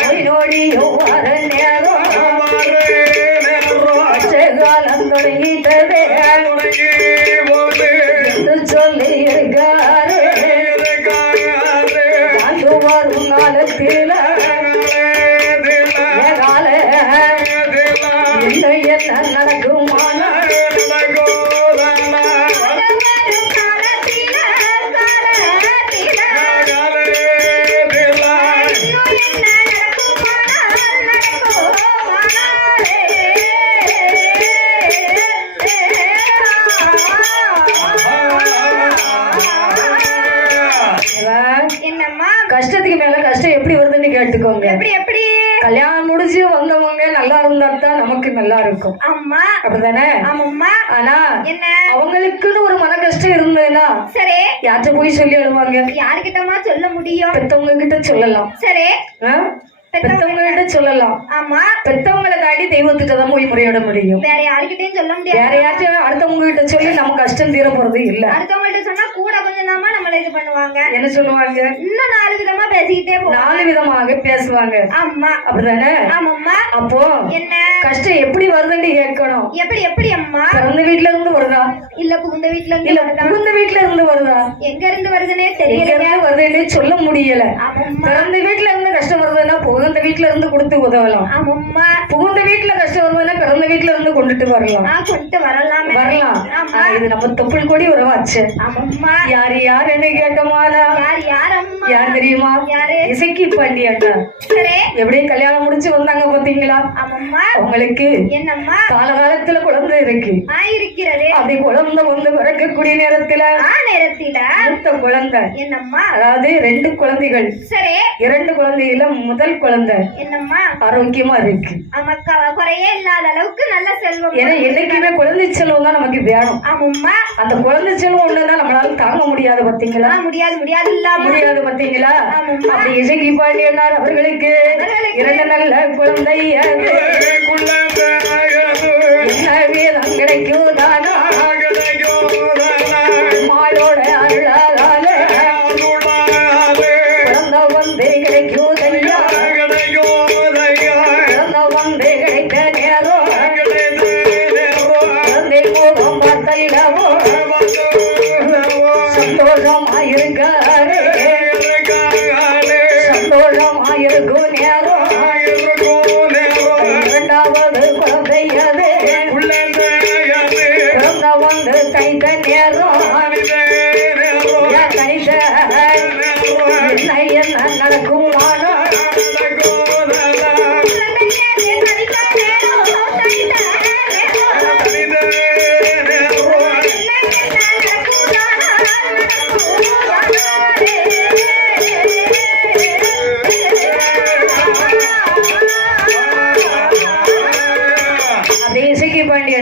நோய் நோடியோ வர நேரம் காலம் தொடங்கிட்டதே என்று சொல்லி இருக்காரு. வரும் காலத்தில என்ன நடக்குமானா கஷ்டத்துக்கு மேல கஷ்டம் எப்படி வருதுன்னு கேட்டுக்கோங்க. எப்படி கல்யாணம் முடிஞ்சு வந்தவங்க நல்லா இருந்தா தான் நமக்கு நல்லா இருக்கும். அப்படிதானே? ஆனா அவங்களுக்குன்னு ஒரு மன கஷ்டம் இருந்ததுன்னா யார்கிட்ட போய் சொல்லி அழுவாங்க? யாருக்கிட்டமா சொல்ல முடியும்? பெத்தவங்க கிட்ட சொல்லலாம். பெத்தவங்க கிட்ட சொல்லலாம். பெத்தவங்களை தாண்டி தெய்வத்திட்ட தான் போய் முறையிட முடியும். வேற யாருக்கிட்டையும் சொல்ல முடியாது. வேற யார்கிட்ட அடுத்தவங்க கிட்ட சொல்லி நம்ம கஷ்டம் தீர போறது இல்ல. அடுத்தவங்கள்ட்ட சொன்னா கூட கொஞ்சம் தாமா நம்மள இது பண்ணுவாங்க. என்ன சொல்லுவாங்க? இன்னும் 4 விதமா பேசிக்கிட்டே 4 விதமாக பேசுவாங்க. அப்படிதானே? அப்போ என்ன கஷ்டம் எப்படி வருதுன்னு கேட்கணும். எப்படி அம்மா? பிறந்த வீட்டுல இருந்து வருதா? இல்ல புகுந்த வீட்டுல இருந்து வருதா? எங்க இருந்து வருதுன்னே தெரியல. சொல்ல முடியல. பிறந்த வீட்டுல இருந்து கஷ்டம் வருதுன்னா புகுந்த வீட்டுல இருந்து கொடுத்து உதவலாம். புகுந்த வீட்டுல கஷ்டம் வருதுன்னா பிறந்த வீட்டுல இருந்து கொண்டுட்டு வரலாம். இது நம்ம தொப்புள் கொடி உறவாச்சு. யாருன்னு கேட்டோமானா யார் தெரியுமா? இசைக்கு பாண்டி அண்ணா. எப்படி கல்யாணம் முடிச்சு வந்தாங்க பாத்தீங்களா? அவங்களுக்கு காலகாலத்துல குழந்தை இருக்கு. அப்படி குழந்தை வந்து பிறக்கக்கூடிய நேரத்துல மூத்த குழந்தை அதாவது 2 குழந்தைகள். 2 குழந்தைகள முதல் குழந்தை ஆரோக்கியமா இருக்கு. குறையே இல்லாத அளவுக்கு நல்ல செல்வம். ஏன்னா என்னைக்குமே குழந்தை செல்வம் தான் நமக்கு வேணும். அந்த குழந்தை செல்வம் ஒண்ணுன்னா நம்மளால தாங்க முடியாது. பாத்தீங்களா? முடியாது பாத்தீங்களா? அப்படி இசைக்கு பாண்டியனார் அவர்களுக்கு 2 நல்ல குழந்தை என்ன வீதம் கிடைக்கும் தானா மாளோட அருளால குழந்தை வந்து கிடைக்கும் தையா குழந்தை வந்து கிடைத்த நேரம் குழந்தை போதும் பார்த்தல்லவோ சந்தோஷமாயிருக்காரு. சந்தோஷமாயிருக்கும் நேரம் 2வது குழந்தையது குழந்தை வந்து தைத்த நேரம் தைத்த என்ன நடக்கும்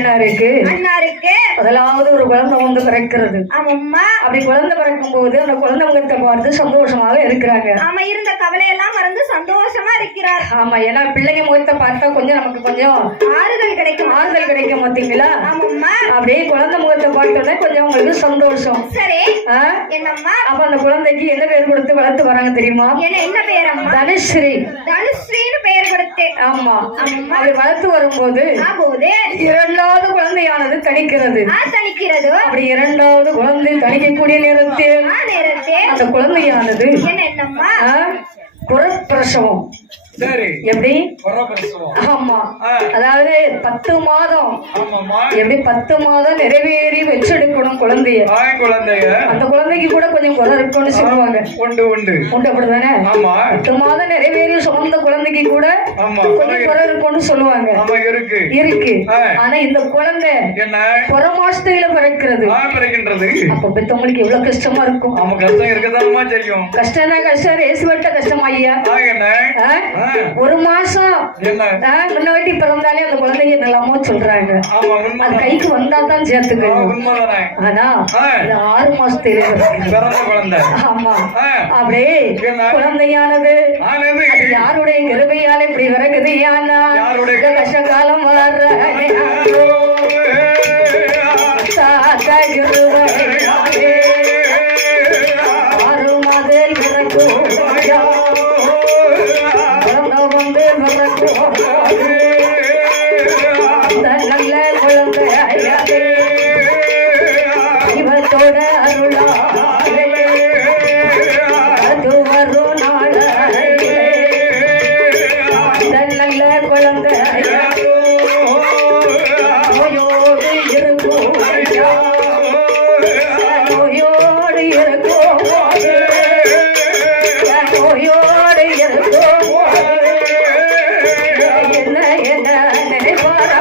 அண்ணாருக்கு அண்ணாருக்கு முதலாவது ஒரு குழந்தை வந்து பிறக்கிறது. ஆமாம்மா. அப்படி குழந்தை பிறக்கும் போது அந்த குழந்தை முகத்தை பார்த்து சந்தோஷமாக இருக்கிறாங்க. ஆமா, இருந்த கவலையெல்லாம் மறந்து சந்தோஷமா இருக்கிறார். ஆமா, ஏன்னா பிள்ளைங்க முகத்தை பார்த்தா கொஞ்சம் நமக்கு கொஞ்சம் ஆறுதல் கிடைக்கும். ஆறுதல் கிடைக்கும் பாத்தீங்களா? ஆமாம்மா. அப்படியே குழந்தை முகத்தை பார்த்தோன்னே கொஞ்சம் உங்களுக்கு சந்தோஷம். சரி, ஆ? என்னம்மா? அப்ப அந்த குழந்தைக்கு என்ன பேர் கொடுத்து வளர்த்து வராங்க தெரியுமா? என்ன பேரம்மா? தனுஸ்ரீ. தனுஸ்ரீன்னு பெயர் கொடுத்து. ஆமா, அப்படி வளர்த்து வரும்போது இரண்டாவது குழந்தையானது தணிக்கிறது. தணிக்கிறது. அப்படி இரண்டாவது குழந்தை தணிக்கக்கூடிய நேரத்தில் அந்த குழந்தையானது என்னம்மா? குறப்பிரசவம். சரி, எப்படி? குறப்பிரசவம். ஆமா, அதாவது 10 மாதம். எப்படி 10 மாதம் நிறைவேறி வெச்செடுக்கணும் குழந்தைய. அந்த குழந்தைக்கு கூட கொஞ்சம் குறை இருக்கும்னு சொல்லுவாங்க. உண்டு உண்டு உண்டு, அப்படிதானே? 10 மாதம் நிறைவேறி சுமந்த குழந்தைக்கு கூட கொஞ்சம் குறை இருக்கும்னு சொல்லுவாங்க. இருக்கு. ஆனா இந்த குழந்தை குறை மாசத்துல பிறக்கிறது. அப்ப பெத்தவங்களுக்கு எவ்வளவு கஷ்டமா இருக்கும். கஷ்டம்னா கஷ்டம், ரேசுவட்ட கஷ்டமா ஐயா. ஒரு மாசம் முன்னாடி பிறந்தாலே அந்த குழந்தைங்க நல்லாமோ சொல்றாங்க. அது கைக்கு வந்தா தான் சேர்த்துக்கணும். ஆனா 6 மாசத்துல ஆமா, அப்படியே குழந்தையானது யாருடைய கிருபையால இப்படி பிறகுது. ஏன்னா கஷ்ட காலம் வர்ற நல்ல குழந்தை இவத்தோட அருளா அது வரும் நாள நல்ல குழந்தை நோயோடு இருக்கும் நோயோடு இருக்கும் நோயோடு இருக்கும் என்ன நினைப்பாரா?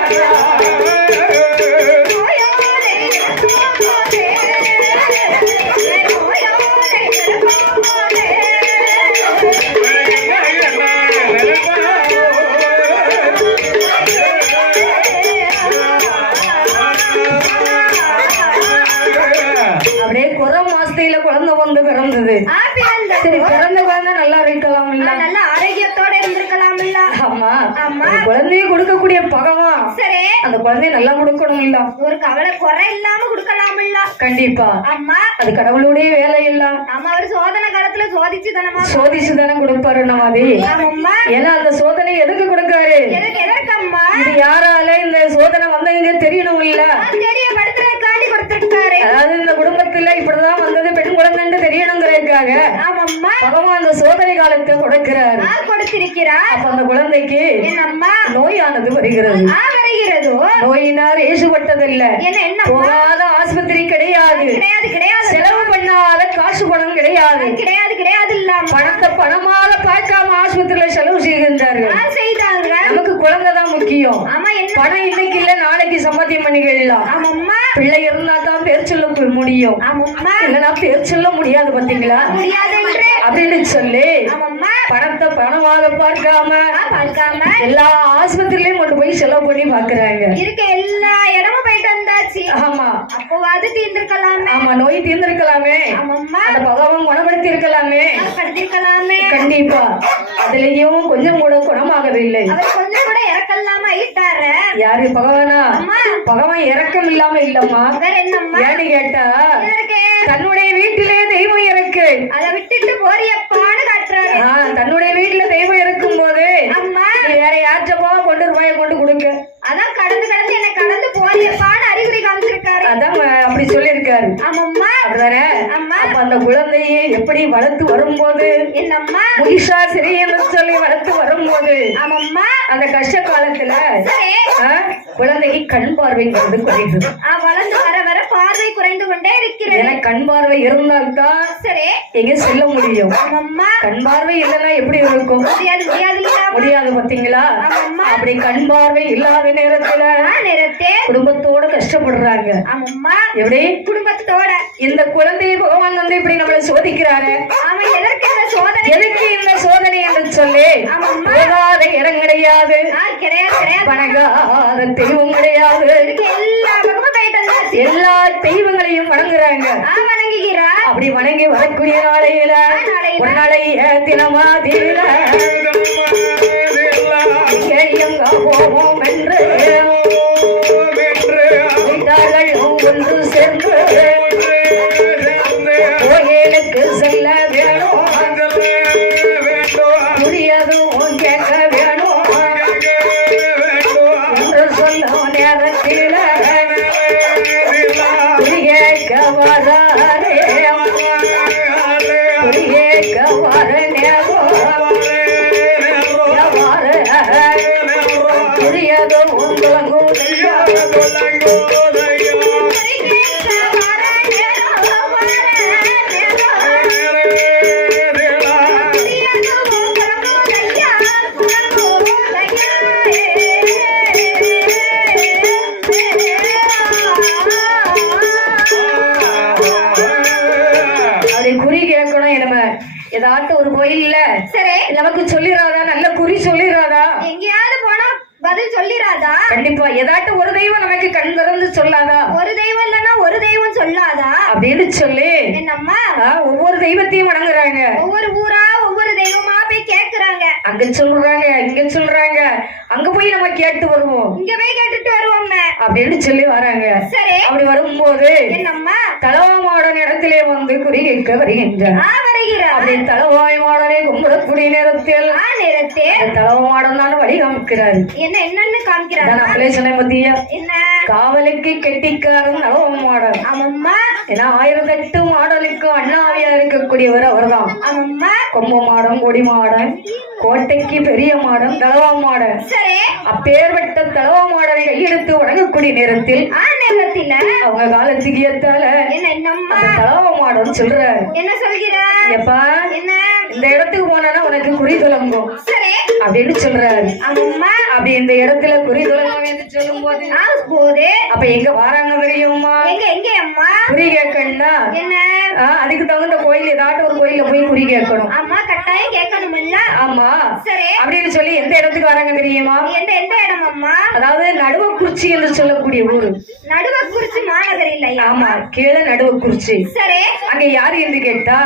அப்படியே குறை மாசத்துல குழந்தை வந்து பிறந்தது. சரி, பிறந்த குழந்தை நல்லா இருக்கலாம் இல்ல, நல்ல ஆரோக்கியத்தோட இருந்திருக்கலாம் இல்ல. ஆமா, குழந்தைய கொடுக்கக்கூடிய பகவான் சரி அந்த குழந்தைய நல்லா கொடுக்கணும் இல்ல, ஒரு கவலை குறை இல்லாம கொடுக்கலாம் இல்ல. கண்டிப்பா. அம்மா, அது கடவுளுடைய வேலை இல்ல. ஆமா, அவர் சோதனை காலத்துல சோதிச்சு தானே கொடுப்பாரு மாதிரி. ஏன்னா அந்த சோதனை எதுக்கு கொடுக்காரு? எதற்கம்மா? இது யாரால இந்த சோதனை வந்தவங்க தெரியணும் இல்ல, தெரியப்படுத்துறதுக்காண்டி கொடுத்திருக்காரு. அதாவது இந்த குடும்பத்துல இப்படிதான் வந்தது பெண் குழந்தைன்னு தெரியணுங்கிறதுக்காக பகவான் அந்த சோதனை காலத்தை கொடுக்கிறாரு. அப்ப அந்த குழந்தைக்கு நோயானது வருகிறது. நோயினார் ஏசுபட்டதில்ல, போகாத ஆஸ்பத்திரி கிடையாது, செலவு பண்ணாத காசு பணம் கிடையாது. பணத்தை பணமாக பார்க்காம ஆஸ்பத்திரியில செலவு செய்கின்றார்கள். நமக்கு குழந்தை தான் முக்கியம். பணம் இன்னைக்கு இல்ல நாளைக்கு சம்பாத்தியம் பண்ணிக்கலாம். பிள்ளை இருந்தா தான் பேர் சொல்ல முடியும், இல்லைன்னா பேர் சொல்ல முடியாது. பாத்தீங்களா? அப்படின்னு சொல்லி பணத்தை பணமாக பார்க்காம எல்லா ஆஸ்பத்திரியிலயும் கொண்டு போய் செலவு பண்ணி பாக்குறாங்க. எல்லா இடமும் போயிட்டு வந்தாச்சு. ஆமா, அப்போவாது தீர்ந்திருக்கலாமே. ஆமா, நோய் தீர்ந்திருக்கலாமே, அந்த பகவான் குணப்படுத்தி இருக்கலாமே. கண்டிப்பா. அதுலயும் கொஞ்சம் கூட குணமாகவில்லை. கொஞ்சம் கூட இறக்கலாம ஆயிட்டாரு. யாரு? பகவானா? பகவான் இறக்கம் இல்லாம இல்லம்மா. ஏன்னு கேட்டா தன்னுடைய வீட்டிலே தெய்வம் இருக்கு, அதை விட்டுட்டு போறியப்பான்னு காட்டுறாரு. தன்னுடைய வீட்டுல தெய்வம் இருக்கும் போது வேற யார்ச்சப்பா கொண்டு ரூபாய கொண்டு கொடுக்க, அதான் கடந்து என்ன கடந்து போறியப்பான்னு அறிகுறி காமிச்சிருக்காரு. அதான் அப்படி சொல்லியிருக்காரு. அப்படிதானே? அப்ப அந்த குழந்தையை எப்படி வளர்த்து வரும்போது என்னம்மா முகிஷா சிறியன்னு சொல்லி வளர்த்து வரும்போது அந்த கஷ்ட காலத்துல குழந்தைக்கு கண் பார்வைங்கிறது குறையுது. வளர்ந்து வர வர பார்வை குறைந்து கொண்டே இருக்கிறது. எனக்கு கண் பார்வை இருந்தால்தான் சரி எங்க செல்ல முடியும். ஆமாம்மா. கண் பார்வை இல்லைன்னா எப்படி இருக்கும்? முடியாது முடியாது பாத்தீங்களா? ஆமாம்மா. அப்படி கண் பார்வை இல்லாத நேரத்துல குடும்பத்தோட கஷ்டப்படுறாங்க. ஆமாம்மா. எப்படி குடும்பத்தோட இந்த குழந்தையை பகவான் வந்து இப்படி நம்மளை சோதிக்கிறாரு. ஆமா, எதற்கு இந்த சோதனை? எதுக்கு இந்த சோதனை என்று சொல்லி ஆமாம்மா. போகாத இடம் கிடையாது, கிடையாது, வணங்காத தெய்வம் கிடையாது. எல்லா பக்கமும் போயிட்டு வந்தாச்சு. எல்லா தெய்வங்களையும் வணங்குறாங்க. வணங்குகிறா. அப்படி வணங்கி வரக்கூடிய நாளையில ஒரு நாளைய தினமா தீர எங்க போவோம் என்று வீட்டார்கள் ஒன்று சேர்ந்து கோயிலுக்கு செல்ல வேணும், புரியதும் கேட்க வேணும் என்று சொல்லும் நேரத்தில் புரியேக்க வராரே, புரியேக்க வர நேரம் புரியதும் ஒன்றுலங்குதையா ஏதாட்டும் ஒரு கோயில்ல சரி நமக்கு சொல்லிராதா? நல்ல குறி சொல்லிராதா? எங்கேயாவது போனா பதில் சொல்லிராதா? கண்டிப்பா. ஏதாட்டும் ஒரு தெய்வம் நமக்கு கண் திறந்து சொல்லாதா? ஒரு தெய்வம் இல்லன்னா ஒரு தெய்வம் சொல்லாதா அப்படின்னு சொல்லி என்னம்மா ஒவ்வொரு தெய்வத்தையும் வணங்குறாங்க. ஒவ்வொரு ஊரா ஒவ்வொரு தெய்வமா போய் கேக்குறாங்க. அங்க சொல்றாங்க, இங்க சொல்றாங்க, அங்க போய் நம்ம கேட்டு வருவோம், இங்க போய் கேட்டுட்டு வருவோம் அப்படின்னு சொல்லி வராங்க. சரி அப்படி வரும்போது என்னம்மா தலவாமாடன் இடத்திலே வந்து குறி கேட்க வருகின்றார். அப்படி தலவாய் மாடனை கும்பிடக்கூடிய நேரத்தில் தலவாமாடன் தான் வழி காமிக்கிறாரு. என்னன்னு காமிக்கிறாரு? நம்மளே சொன்ன பத்தியா, என்ன காவலுக்கு கெட்டிக்காரன் தலவாமாடன். ஆமாம்மா. ஏன்னா 1008 மாடலுக்கு அண்ணாவியா இருக்கக்கூடியவர் அவர்தான். ஆமாம்மா. கொம்பு மாடம், கொடி மாடன், கோட்டைக்கு பெரிய மாடம் தலவா மாடன். சரி அப்பேற்பட்ட தலவா மாடனை கையெடுத்து வணங்கக்கூடிய நேரத்தில் அவங்க காலத்துக்கு ஏத்தால தலவா மாடன் சொல்றாரு. என்ன சொல்கிறார்? எப்பா இந்த இடத்துக்கு போனா உனக்கு குறி துலங்கும் அப்படின்னு சொல்றாரு. அப்படி இந்த இடத்துல குறி துலங்கும் என்று சொல்லும் போது அப்ப எங்க வராங்க தெரியுமா? குறி கேட்கணும்னா அதுக்கு தகுந்த கோயில் ஏதாட்டும் ஒரு கோயில போய் குறி கேட்கணும். கட்டாயம் கேட்கணும். ஆமா அப்படின்னு சொல்லி எந்த இடத்துக்கு வராங்க தெரியுமா? எந்த இடம் அம்மா? அதாவது நடுவக்குறிச்சி என்று சொல்லக்கூடிய ஊரு. நடுவக்குறிச்சி மாநகர் இல்லையா? ஆமா, கீழே நடுவக்குறிச்சி. சரி அங்க யாரு என்று கேட்டா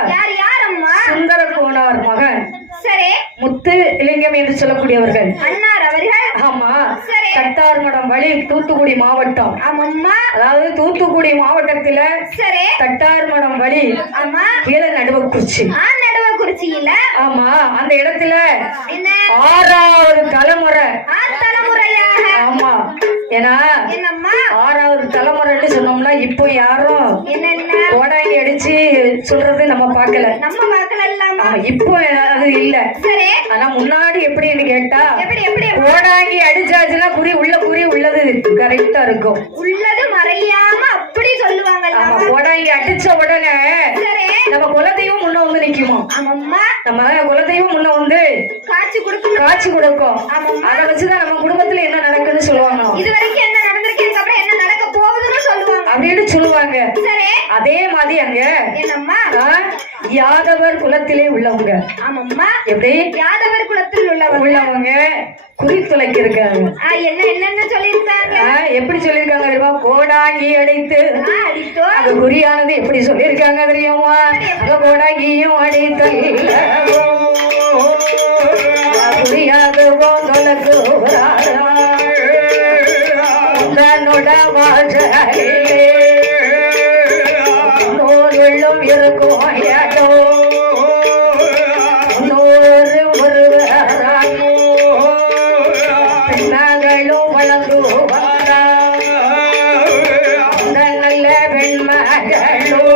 யார் அம்மா? சுந்தர கோனார் மகன் சரி முத்து இலிங்கம் என்று சொல்லக்கூடியவர்கள் அண்ணார் அவர்கள். ஆமா, தட்டார் மடம் வழி தூத்துக்குடி மாவட்டம். ஆமாம்மா. அதாவது தூத்துக்குடி மாவட்டத்துல சரி தட்டார் மடம் வழி ஆமா கீழே நடுவக்குறிச்சி. நடுவக்குறிச்சியில ஆமா அந்த இடத்துல என்ன 6வது தலைமுறை. தலைமுறையாக. ஆமா, ஏன்னா என்னம்மா 6வது தலைமுறைன்னு சொன்னோம்னா இப்போ யாரும் கோடாங்கி அடிச்சு சொல்றது நம்ம பார்க்கல. நம்ம பார்க்கல. இப்போ அது இல்ல. சரி ஆனா முன்னாடி எப்படின்னு கேட்டா எப்படி கோடாங்கி அடிச்சாச்சுன்னா குறி உள்ளது கரெக்டா இருக்கும். உள்ளது மறையாம அப்படி சொல்லுவாங்க. கோடாங்கி அடிச்ச உடனே நம்ம குலதெய்வம் முன்ன வந்து நிக்குமா? நம்ம குலதெய்வம் முன்ன வந்து காட்சி கொடுக்கும். அதை வச்சுதான் நம்ம குடும்பத்துல என்ன நடக்குன்னு சொல்லுவாங்க. இது வரைக்கும் என்ன நடந்திருக்கு, இதுக்கப்புறம் என்ன நடக்க போகுதுன்னு சொல்லுவாங்க அப்படின்னு சொல்லுவாங்க. அதே மாதிரி அங்க யாதவர் குலத்திலே உள்ளவங்க. ஆமாம்மா. எப்படி யாதவர் குலத்தில் உள்ளவங்க குறி துளைக்க இருக்காங்க. என்னன்னு சொல்லிருக்காங்க? எப்படி சொல்லிருக்காங்க தெரியுமா? கோடாங்கி அடித்து அந்த குறியானது எப்படி சொல்லிருக்காங்க தெரியுமா? அந்த கோடாங்கியும் அடித்தல் குறியாது போந்தொலக்கு வெள்ளம் இருக்கும் பெண்மகளும் வளர்ந்து நல்ல பெண்மகளும்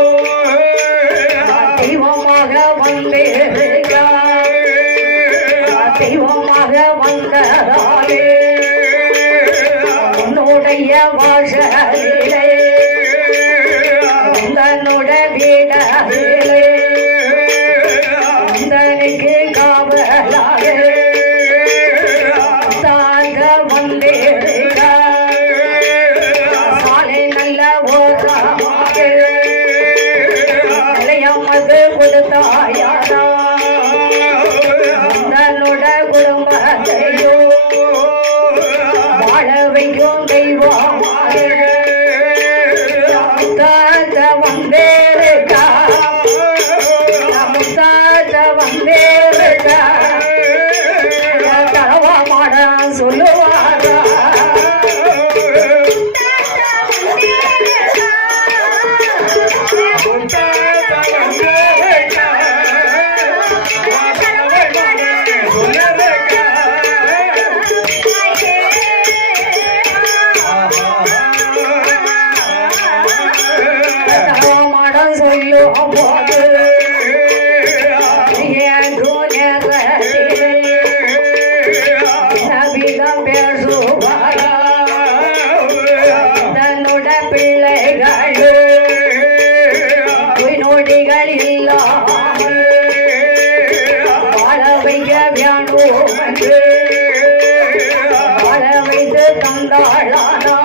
தெய்வமாக வந்து தெய்வமாக வந்ததாலே உன்னுடைய வாசலிலே வீடே தனக்கு காவலாக தாங்க வந்தேருக்க சாலை நல்ல ஓரமாக நிலையமது கொடுத்தாயாரா தன்னோட குடும்பத்தையோ வாழ வைக்கும் தெய்வமாக தாத்த வந்தேருக்கா வந்தேருக்கா தலவா மாட சொல்லுவாரா நோடிகள் இல்லாமல் வாழ வைக்க வேணும் என்று வாழ வைத்து தந்தாளானா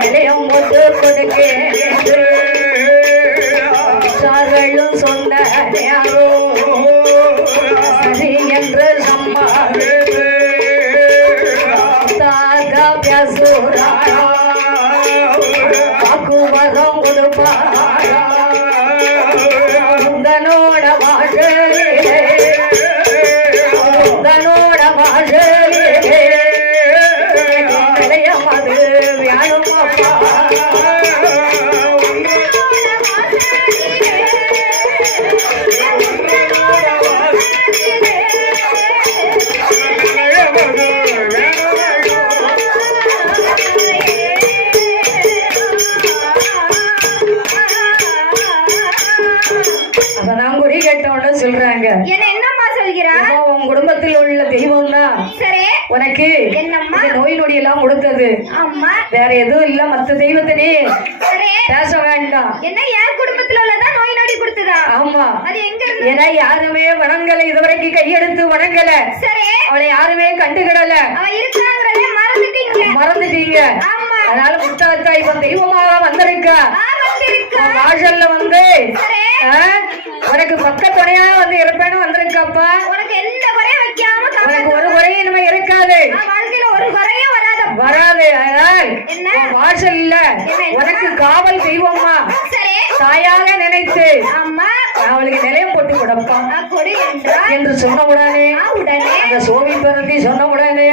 நிலையம் ஒன்று கொடுக்கேன் சார்களும் சொன்ன யாரோ சரி என்று சம்மாளித்து தாத்தா பேசுறாரா வாக்குவரம் கொடுப்பாரா உங்களோட வாழ்க்கையிலே உங்களோட வாழ்க்கையிலே நிலையம் அது வேணும் அப்பா சொல்றாங்க என்னம்மா சொல்கிறா உன் குடும்பத்தில் உள்ள தெய்வம் தான் சரி உனக்கு என்னம்மா நோய் நொடி எல்லாம் கொடுத்தது அம்மா வேற எதுவும் இல்ல மத்த தெய்வத்தினே சரி பேச வேண்டாம் என்ன என் குடும்பத்துல உள்ளதா நோய் நொடி கொடுத்ததா ஆமா அது எங்க இருந்து ஏன்னா யாருமே வணங்கல இதுவரைக்கும் கையெடுத்து வணங்கல சரி அவளை யாருமே கண்டுகிடல அவ இருக்காங்கறதே மறந்துட்டீங்க ஆமா அதனால முத்தாத்தா இப்ப தெய்வமாக வந்திருக்கா வந்திருக்கா வாசல்ல வந்து சரி உனக்கு பக்க துணையா வந்து இருப்பேன்னு வந்திருக்காப்பா உனக்கு எந்த குறையும் வைக்காம உனக்கு ஒரு குறையும் இனிமே இருக்காது வாழ்க்கையில ஒரு குறையும் வராது அதனால் வாசல்ல உனக்கு காவல் தெய்வமா சரி தாயாக நினைத்து அம்மா அவளுக்கு நிலையம் போட்டு கொடுப்பா கொடி என்று சொன்ன உடனே அந்த சோவி பிறந்தி சொன்ன உடனே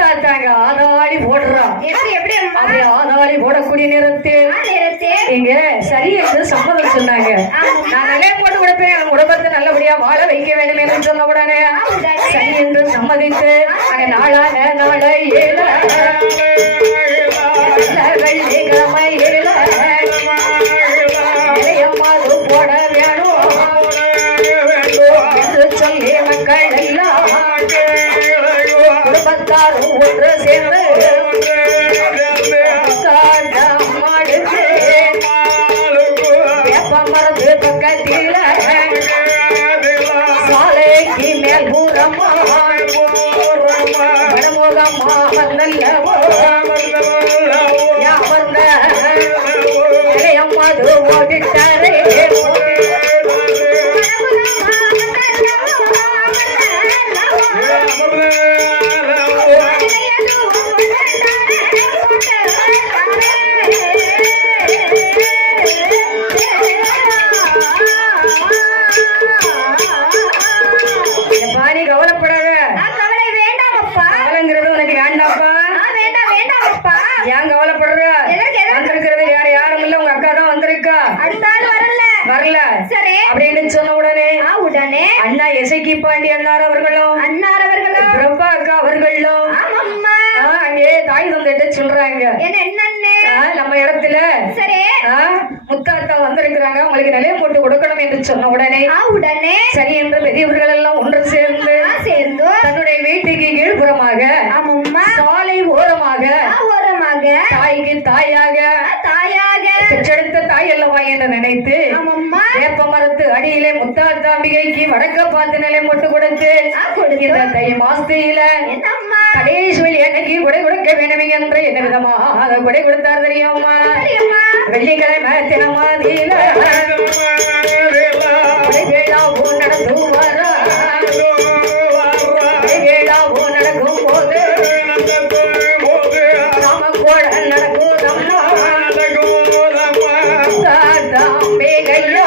தாத்தாங்க ஆதாளி போடுறா எப்படி அப்படி ஆதாளி போடக்கூடிய நேரத்தில் நீங்க சரி என்று சம்மதம் சொன்னாங்க நான் நிலையம் போட்டு கொடுப்பேன் என் குடும்பத்தை நல்லபடியா வாழ வைக்க வேண்டும் என்று சொன்ன உடனே சரி என்று சம்மதித்து நாளான நாளை ஏழ வெள்ளிக்கிழமை ஏழ நிலையமாது போட வேணும் என்று சொல்லி மக்கள் எல்லாம் குடும்பத்தாரும் ஒன்று சேர்ந்து மாடுக்கு வேப்ப மரத்து பக்கத்தில சாலைக்கு மேல் பூரமா வடமுகமா நல்லவோ வந்த நிலையம்மாது ஓடிட்டாரே அண்ணா எசைக்கி பாண்டி அண்ணார் அவர்களும் பிரபா அக்கா அவர்களும் அங்கே தாய் தந்தைட்ட சொல்றாங்க நம்ம இடத்துல முத்தாத்தா வந்திருக்கிறாங்க உங்களுக்கு நிலையம் போட்டு கொடுக்கணும் என்று சொன்ன உடனே சரி என்று பெரியவர்கள் எல்லாம் ஒன்று சேர்ந்து தன்னுடைய வீட்டுக்கு கீழ்புறமாக சாலை ஓரமாக தாய்க்கு தாயாக பெற்றெடுத்த தாய் அல்லவா என்று நினைத்து வேப்ப மரத்து அடியிலே முத்தாத்தாம்பிகைக்கு வடக்க பார்த்து நிலை போட்டு கொடுத்து இந்த தை மாசத்தில கடைசி எனக்கு கொடை கொடுக்க வேண்டும் என்று என்ன விதமாக கொடை கொடுத்தார் தெரியுமா? வெள்ளிக்கிழமை தினமாதியில வேளாவோ நடந்தும் வரா வேளாவோ நடக்கும் போது ராமகோட நடக்கும் தாம்பேகையா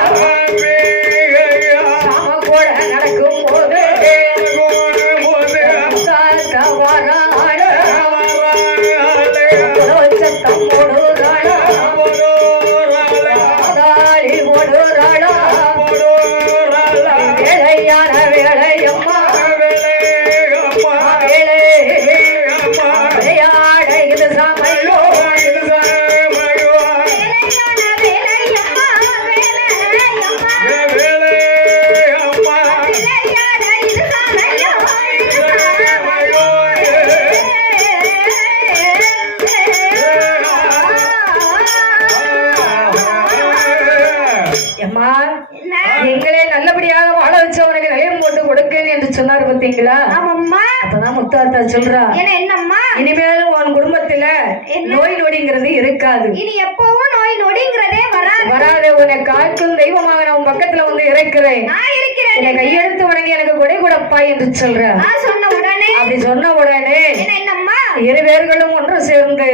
ராமகோட நடக்கும் போது எங்களே நல்லபடியாக வாழ வச்சவனுக்கு நிலையம் போட்டு கொடுக்கேன் என்று சொன்னார் பார்த்தீங்களா? அப்பதான் முத்தாத்தா சொல்றா, இனிமேலும் உன் குடும்பத்துல நோய் நொடிங்கிறது இருக்காது. இனி எப்பவும் நோய் நொடிங்கிறதே வராது. உன்னை காக்கும் தெய்வமாக நான் உன் பக்கத்துல வந்து இருக்கிறேன். என்னை கையெழுத்து வணங்கி எனக்கு கொடை கொடுப்பா என்று சொல்ற. அப்படி சொன்ன உடனே இரு பேர்களும் ஒன்று சேர்ந்து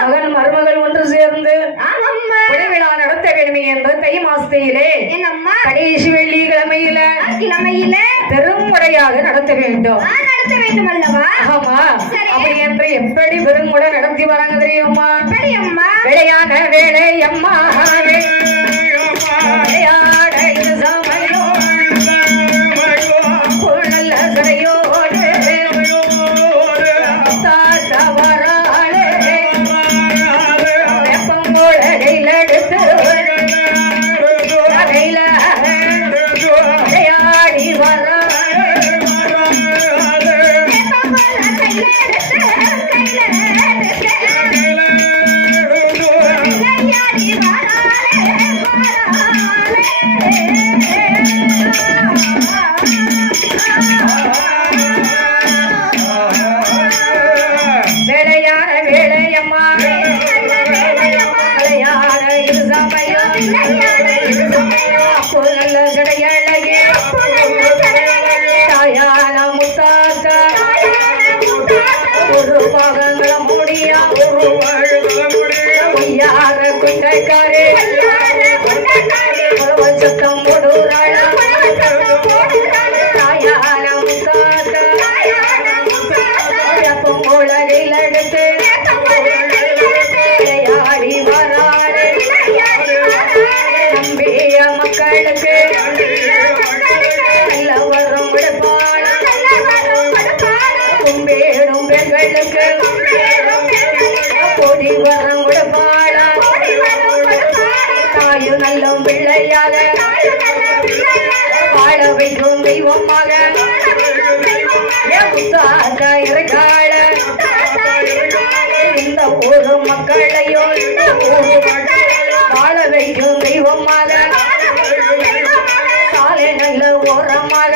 மகன் மருமகள் ஒன்று சேர்ந்து கொடை விழா நடத்த வேண்டும் என்று தை மாசத்திலே கடைசி வெள்ளிக்கிழமையில பெரும் முறையாக நடத்த வேண்டும் அல்லவா? ஆமா. அப்படி என்று எப்படி பெருங்குடை நடத்தி வராங்க தெரியுமா? விளையான வேலை அம்மா விளையாட இது சமயம் நல்ல சிறையோடு தாத்தா வராளே வெப்பங்கோட கையில் எடுத்து கையில விளையாடி வர ஒரு பாகங்கள முடியா யார குட்டைக்காரே சத்தம் போடுறாள தாயான பொங்கோளையில் எடுத்து விளையாடி வராளே நம்பிய மக்களுக்கு நல்ல வரும் விடுப்பாள கும்பேடும் பெண்களுக்கு கொடி வரம் விடுப்பாள தாயு நல்ல பிள்ளையாக வாழ வைக்கும் தெய்வமாக புத்தாத்தா இருக்காள இந்த ஊரு மக்களையோ வாழ வைக்கும் தெய்வமாக காலை நல்ல ஓரமாக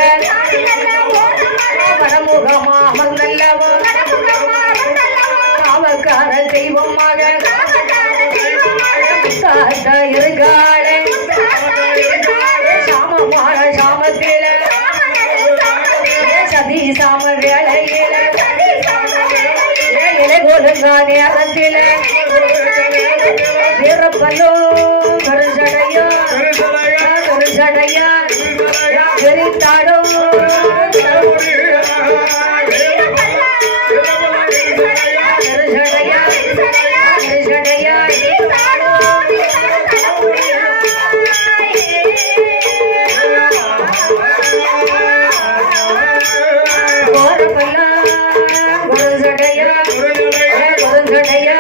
பரமுகமா அமர்ந்தல்லவோ காவக்கார தெய்வமாக புத்தாத்தா இருக்காள சாமமான சாமத்தில சதி சாம வேளையில இலைகொழுங்கா நேரத்தில வீரப்பல்லோ கருசடையா கருசடையா எரித்தாடோ கருசடையா கருசடையா கோரப்பல்லா குருசடையா குருசடையா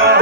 ஆ